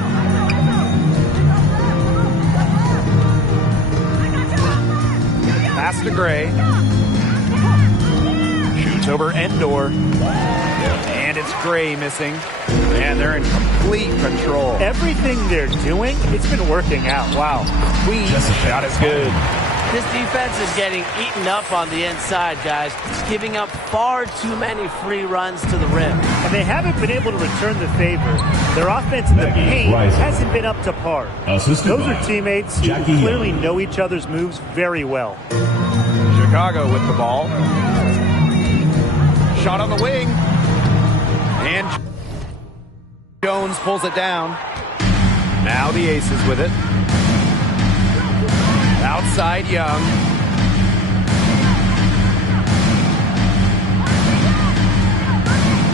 Pass to Gray. Shoots over Endor. And it's Gray missing. And they're in complete control. Everything they're doing, it's been working out. Wow. Queen shot is good. This defense is getting eaten up on the inside, guys. It's giving up far too many free runs to the rim. And they haven't been able to return the favor. Their offense in the paint hasn't been up to par. Those are teammates who clearly know each other's moves very well. Chicago with the ball. Shot on the wing. And Jones pulls it down. Now the Aces with it. Outside Young.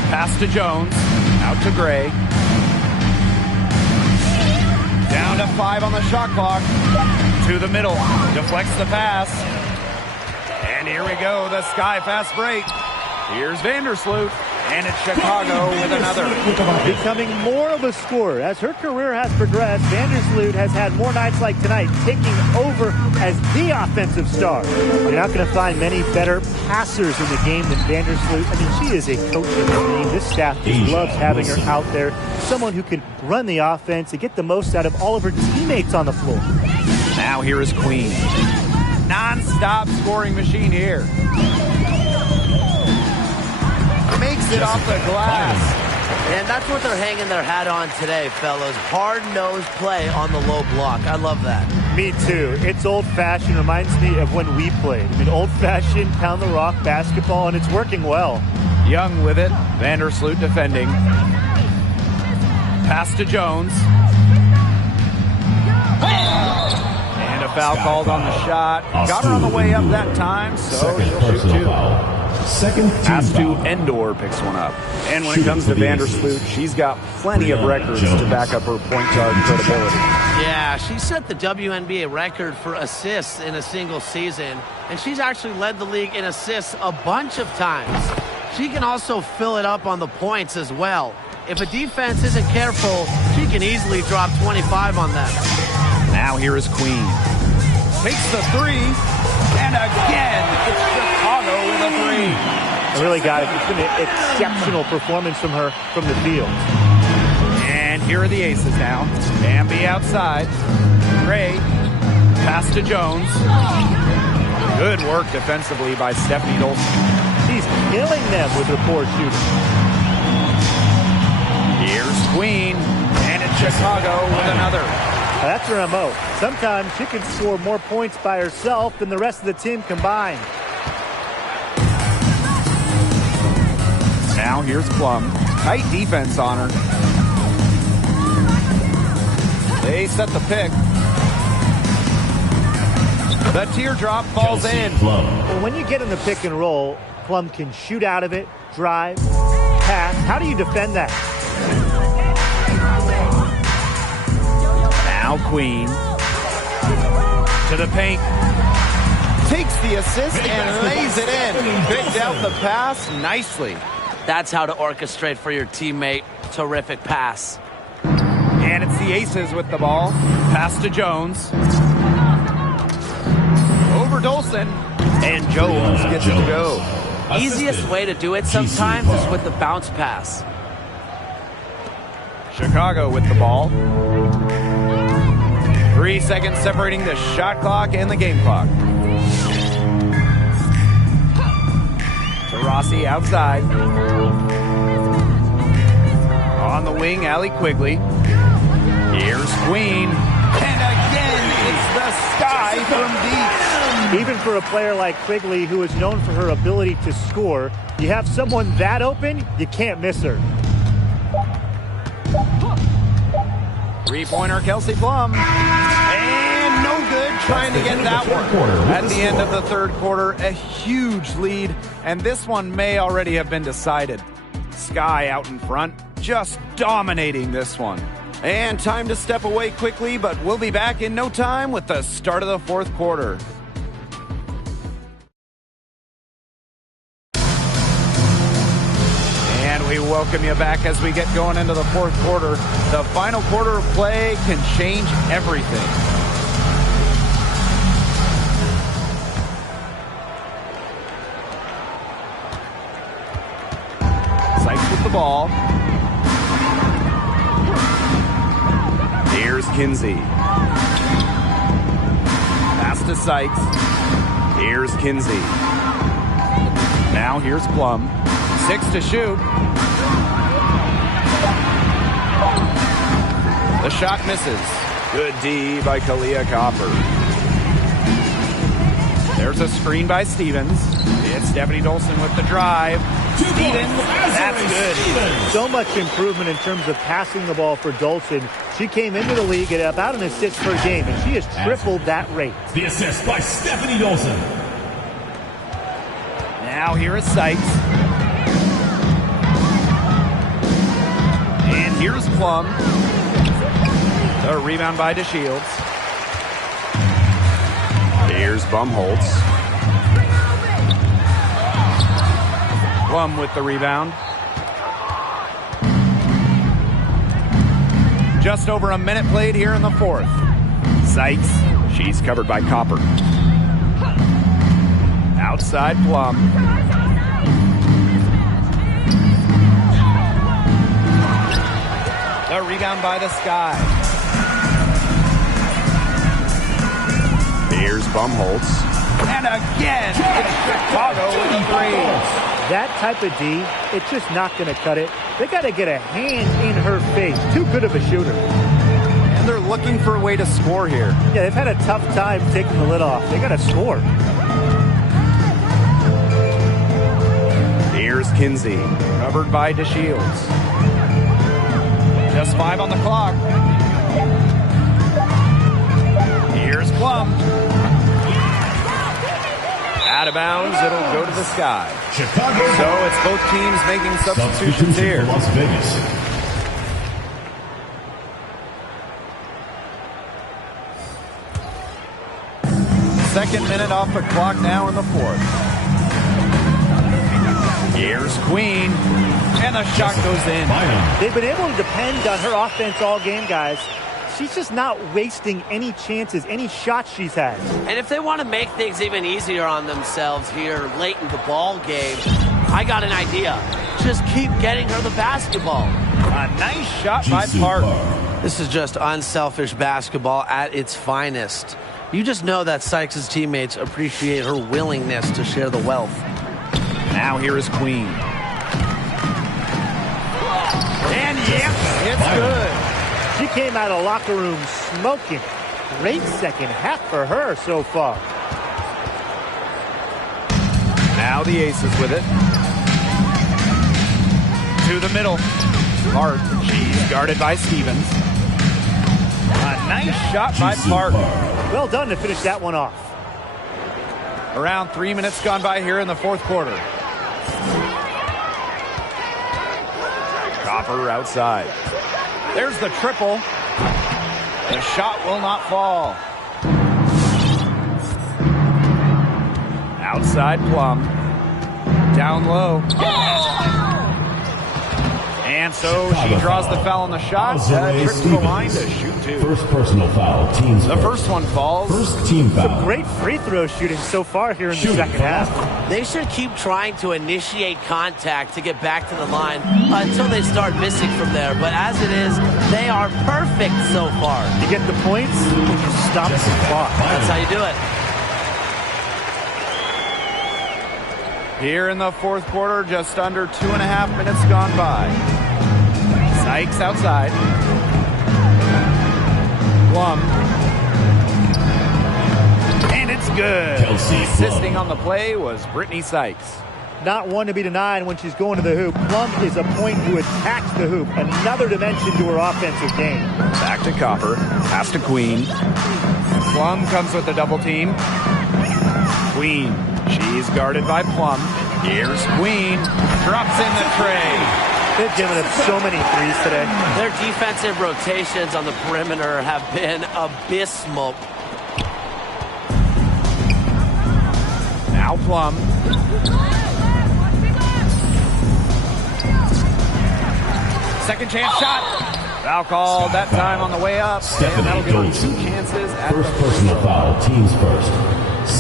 Pass to Jones. Out to Gray. Down to 5 on the shot clock. To the middle. Deflects the pass. And here we go. The sky fast break. Here's Vandersloot, and it's Chicago with another. Becoming more of a scorer. As her career has progressed, Vandersloot has had more nights like tonight, taking over as the offensive star. You're not going to find many better passers in the game than Vandersloot. I mean, she is a coaching machine. This staff just loves having her out there. Someone who can run the offense and get the most out of all of her teammates on the floor. Now here is Queen. Non-stop scoring machine here. Makes it off the glass. And that's what they're hanging their hat on today, fellas. Hard-nosed play on the low block. I love that. Me too. It's old-fashioned. Reminds me of when we played. I mean, old-fashioned pound-the-rock basketball, and it's working well. Young with it. Vandersloot defending. Pass to Jones. And a foul called on the shot. Got her on the way up that time, so she'll shoot two. Second Pass to foul. Endor picks one up. And when it comes to Vandersloot, she's got plenty of records to back up her point guard credibility. Yeah, she set the WNBA record for assists in a single season, and she's actually led the league in assists a bunch of times. She can also fill it up on the points as well. If a defense isn't careful, she can easily drop 25 on them. Now here is Queen. Takes the three, and again, it's Chicago with a three. I really got it. It's been an exceptional performance from her from the field. And here are the aces now. Bambi outside. Gray. Pass to Jones. Good work defensively by Stephanie Dolson. She's killing them with her poor shooting. Here's Queen. And it's Chicago with another. Now, that's her MO. Sometimes she can score more points by herself than the rest of the team combined. Now here's Plum. Tight defense on her. They set the pick. The teardrop falls in. Well, when you get in the pick and roll, Plum can shoot out of it, drive, pass. How do you defend that? Now Queen. To the paint. Takes the assist and lays it in. Picked out the pass nicely. That's how to orchestrate for your teammate. Terrific pass. And it's the aces with the ball. Pass to Jones. Over Dolson. And Jones gets it to go. Easiest way to do it sometimes is with the bounce pass. Chicago with the ball. 3 seconds separating the shot clock and the game clock. Rossi outside. On the wing, Allie Quigley. Here's Queen. And again, it's the sky from deep. Even for a player like Quigley, who is known for her ability to score, you have someone that open, you can't miss her. Three-pointer, Kelsey Plum. And no good trying to get that one. At the end of the third quarter, a huge lead, and this one may already have been decided. Sky out in front, just dominating this one. And time to step away quickly, but we'll be back in no time with the start of the fourth quarter. And we welcome you back as we get going into the fourth quarter. The final quarter of play can change everything. Sykes with the ball. Here's Kinsey. Pass to Sykes. Here's Kinsey. Now here's Plum. 6 to shoot. The shot misses. Good D by Kalia Copper. There's a screen by Stevens. It's Stephanie Dolson with the drive. Stevens, that's good. So much improvement in terms of passing the ball for Dolson. She came into the league at about an assist per game, and she has tripled that rate. The assist by Stephanie Dolson. Now here is Sykes. And here's Plum. The rebound by DeShields. Here's Bumholtz. Plum with the rebound. Just over a minute played here in the fourth. Sykes, she's covered by Copper. Outside Plum. The rebound by the Sky. Here's Bumholtz. And again, it's Chicago with a three. That type of D, it's just not going to cut it. They got to get a hand in her face. Too good of a shooter. And they're looking for a way to score here. Yeah, they've had a tough time taking the lid off. They got to score. Here's Kinsey, covered by DeShields. Just 5 on the clock. Here's Plum. Out of bounds, it'll go to the Sky. Chicago. So it's both teams making substitutions here. Las Vegas. Second minute off the clock now in the fourth. Here's Queen, and the shot goes in. They've been able to depend on her offense all game, guys. She's just not wasting any chances, any shots she's had. And if they want to make things even easier on themselves here late in the ball game, I got an idea. Just keep getting her the basketball. A nice shot by Park. This is just unselfish basketball at its finest. You just know that Sykes' teammates appreciate her willingness to share the wealth. Now here is Queen. And yep, it's good. She came out of the locker room smoking. Great second half for her so far. Now the Aces with it. To the middle. Park, she's guarded by Stevens. A nice shot by Park. Well done to finish that one off. Around 3 minutes gone by here in the fourth quarter. Copper outside. There's the triple. The shot will not fall. Outside Plum. Down low. And so she draws the foul on the shot. Trips to the line to shoot two. First personal foul, teams The first one falls. First team foul. Some great free throw shooting so far here in the second half. They should keep trying to initiate contact to get back to the line until they start missing from there. But as it is, they are perfect so far. You get the points, you stop the clock. That's how you do it. Here in the fourth quarter, just under 2.5 minutes gone by. Sykes outside. Plum. And it's good. Kelsey Assisting on the play was Brittany Sykes. Not one to be denied when she's going to the hoop. Plum is a point who attacks the hoop. Another dimension to her offensive game. Back to Copper. Pass to Queen. Plum comes with a double team. Queen. She's guarded by Plum. Here's Queen. Drops in the tray. They've given up so many threes today. Their defensive rotations on the perimeter have been abysmal. Now Plum. Second chance shot. Foul called that time on the way up. And that'll give her 2 chances at First the personal foul, teams first.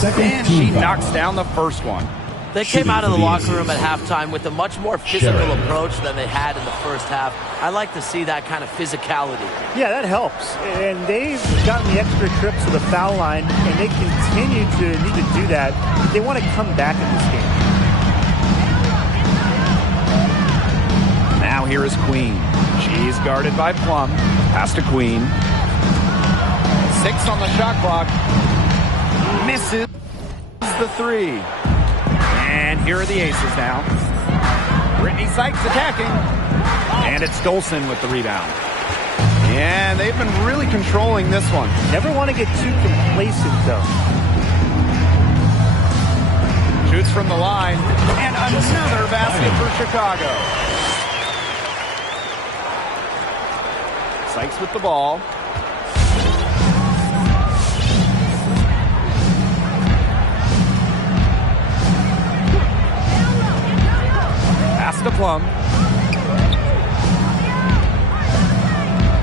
Second And team she foul. knocks down the first one. They came out of the locker room at halftime with a much more physical approach than they had in the first half. I like to see that kind of physicality. Yeah, that helps. And they've gotten the extra trips to the foul line, and they continue to need to do that. They want to come back in this game. Now here is Queen. She's guarded by Plum. Pass to Queen. 6 on the shot clock. Misses the 3. And here are the Aces now. Brittany Sykes attacking. And it's Dolson with the rebound. And they've been really controlling this one. Never want to get too complacent, though. Shoots from the line. And another basket for Chicago. Sykes with the ball. to Plum.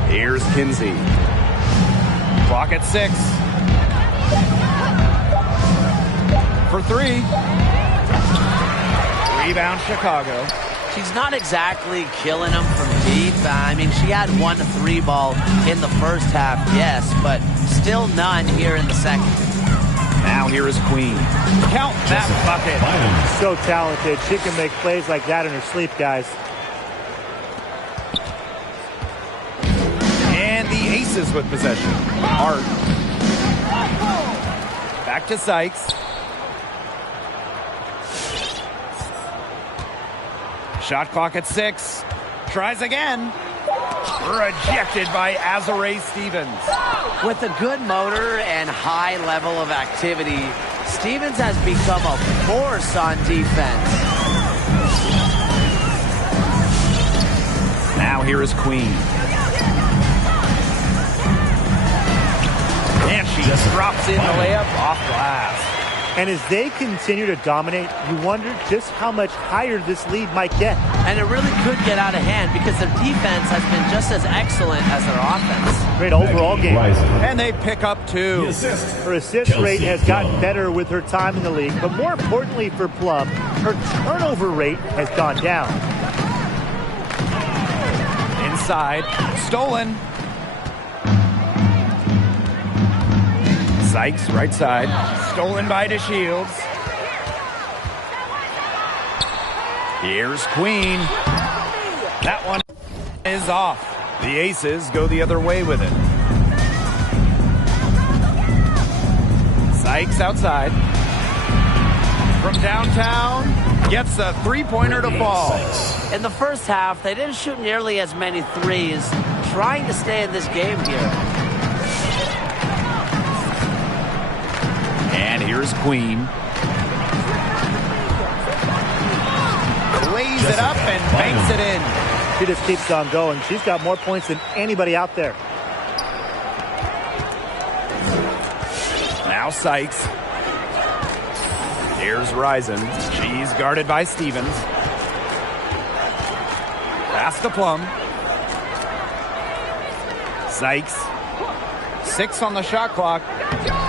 Here's Kinsey. Clock at 6. For 3. Rebound Chicago. She's not exactly killing them from deep. I mean, she had 1 3 ball in the first half, yes, but still none here in the second. Now here is Queen. Count that bucket. So talented. She can make plays like that in her sleep, guys. And the Aces with possession. Hart. Back to Sykes. Shot clock at 6. Tries again. Rejected by Azarae Stevens. With a good motor and high level of activity, Stevens has become a force on defense. Now here is Queen. And she drops in the layup off glass. And as they continue to dominate, you wonder just how much higher this lead might get. And it really could get out of hand because their defense has been just as excellent as their offense. Great overall game. And they pick up 2. Her assist rate has gotten better with her time in the league, but more importantly for Plum, her turnover rate has gone down. Inside. Stolen. Sykes, right side. Stolen by DeShields. Here's Queen. That one is off. The Aces go the other way with it. Sykes outside. From downtown, gets a three-pointer to fall. In the first half, they didn't shoot nearly as many threes, trying to stay in this game here. And here's Queen. Lays it up and banks it in. She just keeps on going. She's got more points than anybody out there. Now Sykes. Here's Risen. She's guarded by Stevens. Pass to Plum. Sykes. 6 on the shot clock.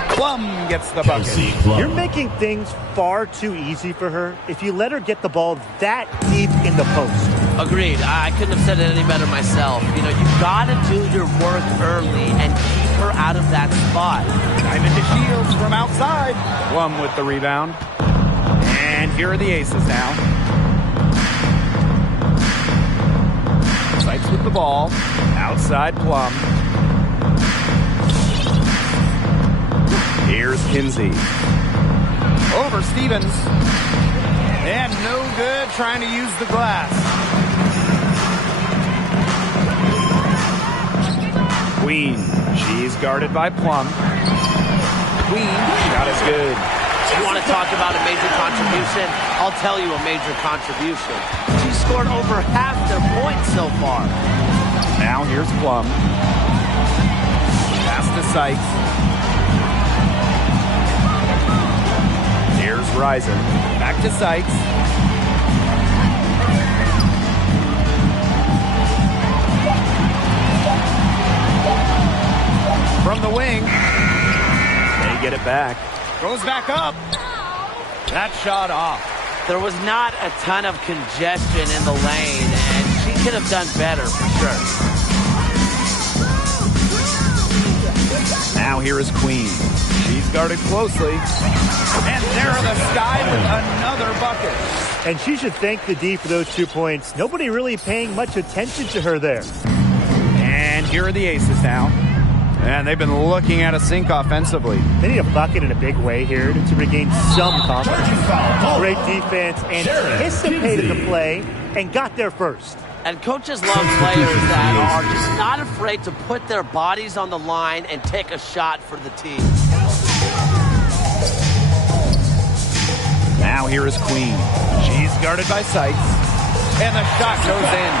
Plum gets the bucket. You're making things far too easy for her if you let her get the ball that deep in the post. Agreed. I couldn't have said it any better myself. You know, you've got to do your work early and keep her out of that spot. Diamond to Shields from outside. Plum with the rebound. And here are the Aces now. Sykes with the ball. Outside Plum. Here's Kinsey. Over Stevens. And no good trying to use the glass. Queen. She's guarded by Plum. Queen. Shot is good. You want to talk about a major contribution? I'll tell you a major contribution. She scored over half their points so far. Now here's Plum. Pass to Sykes. Here's Risen. Back to Sykes. From the wing. They get it back. Goes back up. That shot off. There was not a ton of congestion in the lane, and she could have done better for sure. Now here is Queen. She's guarded closely. And there are the Sky with another bucket. And she should thank the D for those 2 points. Nobody really paying much attention to her there. And here are the Aces now. And they've been looking at a sink offensively. They need a bucket in a big way here to regain some confidence. Great defense, anticipated the play, and got there first. And coaches love players that are just not afraid to put their bodies on the line and take a shot for the team. Now here is Queen. She's guarded by Sykes. And the shot goes in.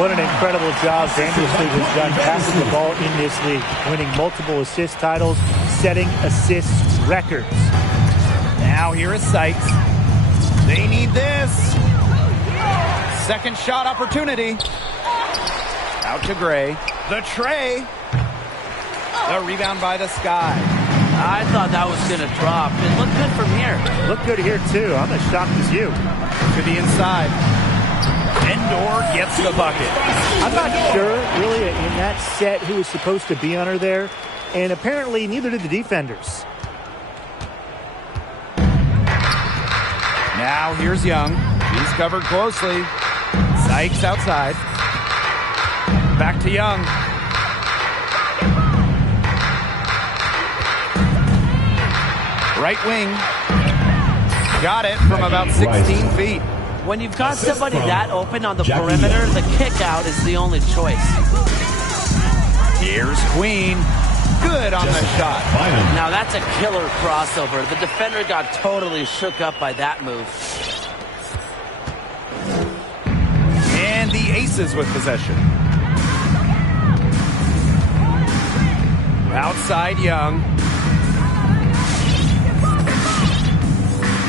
What an incredible job Vandersloot has done passing the ball in this league, winning multiple assist titles, setting assist records. Now here is Sykes. They need this. Second shot opportunity. Out to Gray. The tray. The rebound by the Sky. I thought that was going to drop. It looked good from here. Looked good here, too. I'm as shocked as you. To the inside. Endor gets the bucket. I'm not sure, really, in that set who was supposed to be on her there. And apparently, neither did the defenders. Now here's Young. He's covered closely. Sykes outside. Back to Young. Right wing. Got it from about 16 feet. When you've got somebody that open on the perimeter, the kick out is the only choice. Here's Queen. Good on the shot. Now that's a killer crossover. The defender got totally shook up by that move. And the Aces with possession. Outside Young.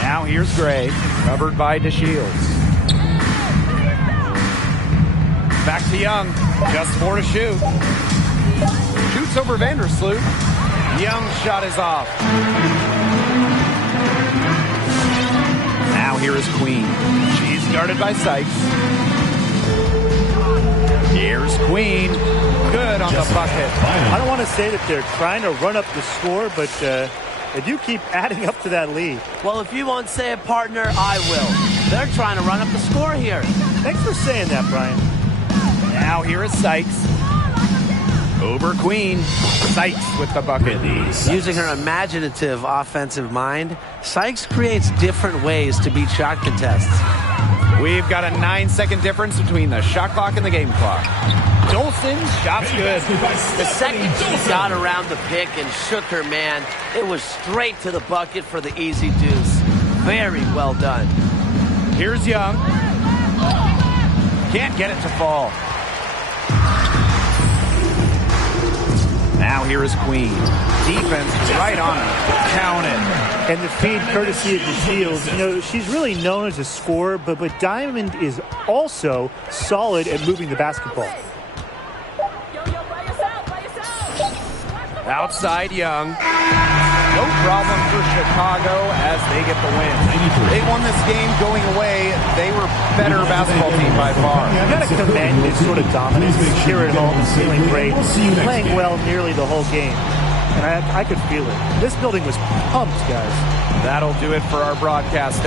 Now here's Gray, covered by DeShields. Back to Young, just 4 to shoot. Shoots over Vandersloot. Young's shot is off. Now here is Queen. She's guarded by Sykes. Here's Queen. Good on the bucket. I don't want to say that they're trying to run up the score, but they do keep adding up to that lead. Well, if you won't say it, partner, I will. They're trying to run up the score here. Thanks for saying that, Brian. Now here is Sykes. Over Queen. Sykes with the bucket. Using her imaginative offensive mind, Sykes creates different ways to beat shot contests. We've got a 9-second difference between the shot clock and the game clock. Dolson's shot's good. The second she got around the pick and shook her man, it was straight to the bucket for the easy deuce. Very well done. Here's Young. Can't get it to fall. Now here is Queen. Defense right on her. Counted. And the feed courtesy of DeShields. You know, she's really known as a scorer, but Diamond is also solid at moving the basketball. Outside Young. No problem for Chicago as they get the win. They won this game going away. They were better basketball team by far. I've got to commend this sort of dominance here at home and feeling great. Playing well nearly the whole game. And I could feel it. This building was pumped, guys. That'll do it for our broadcast.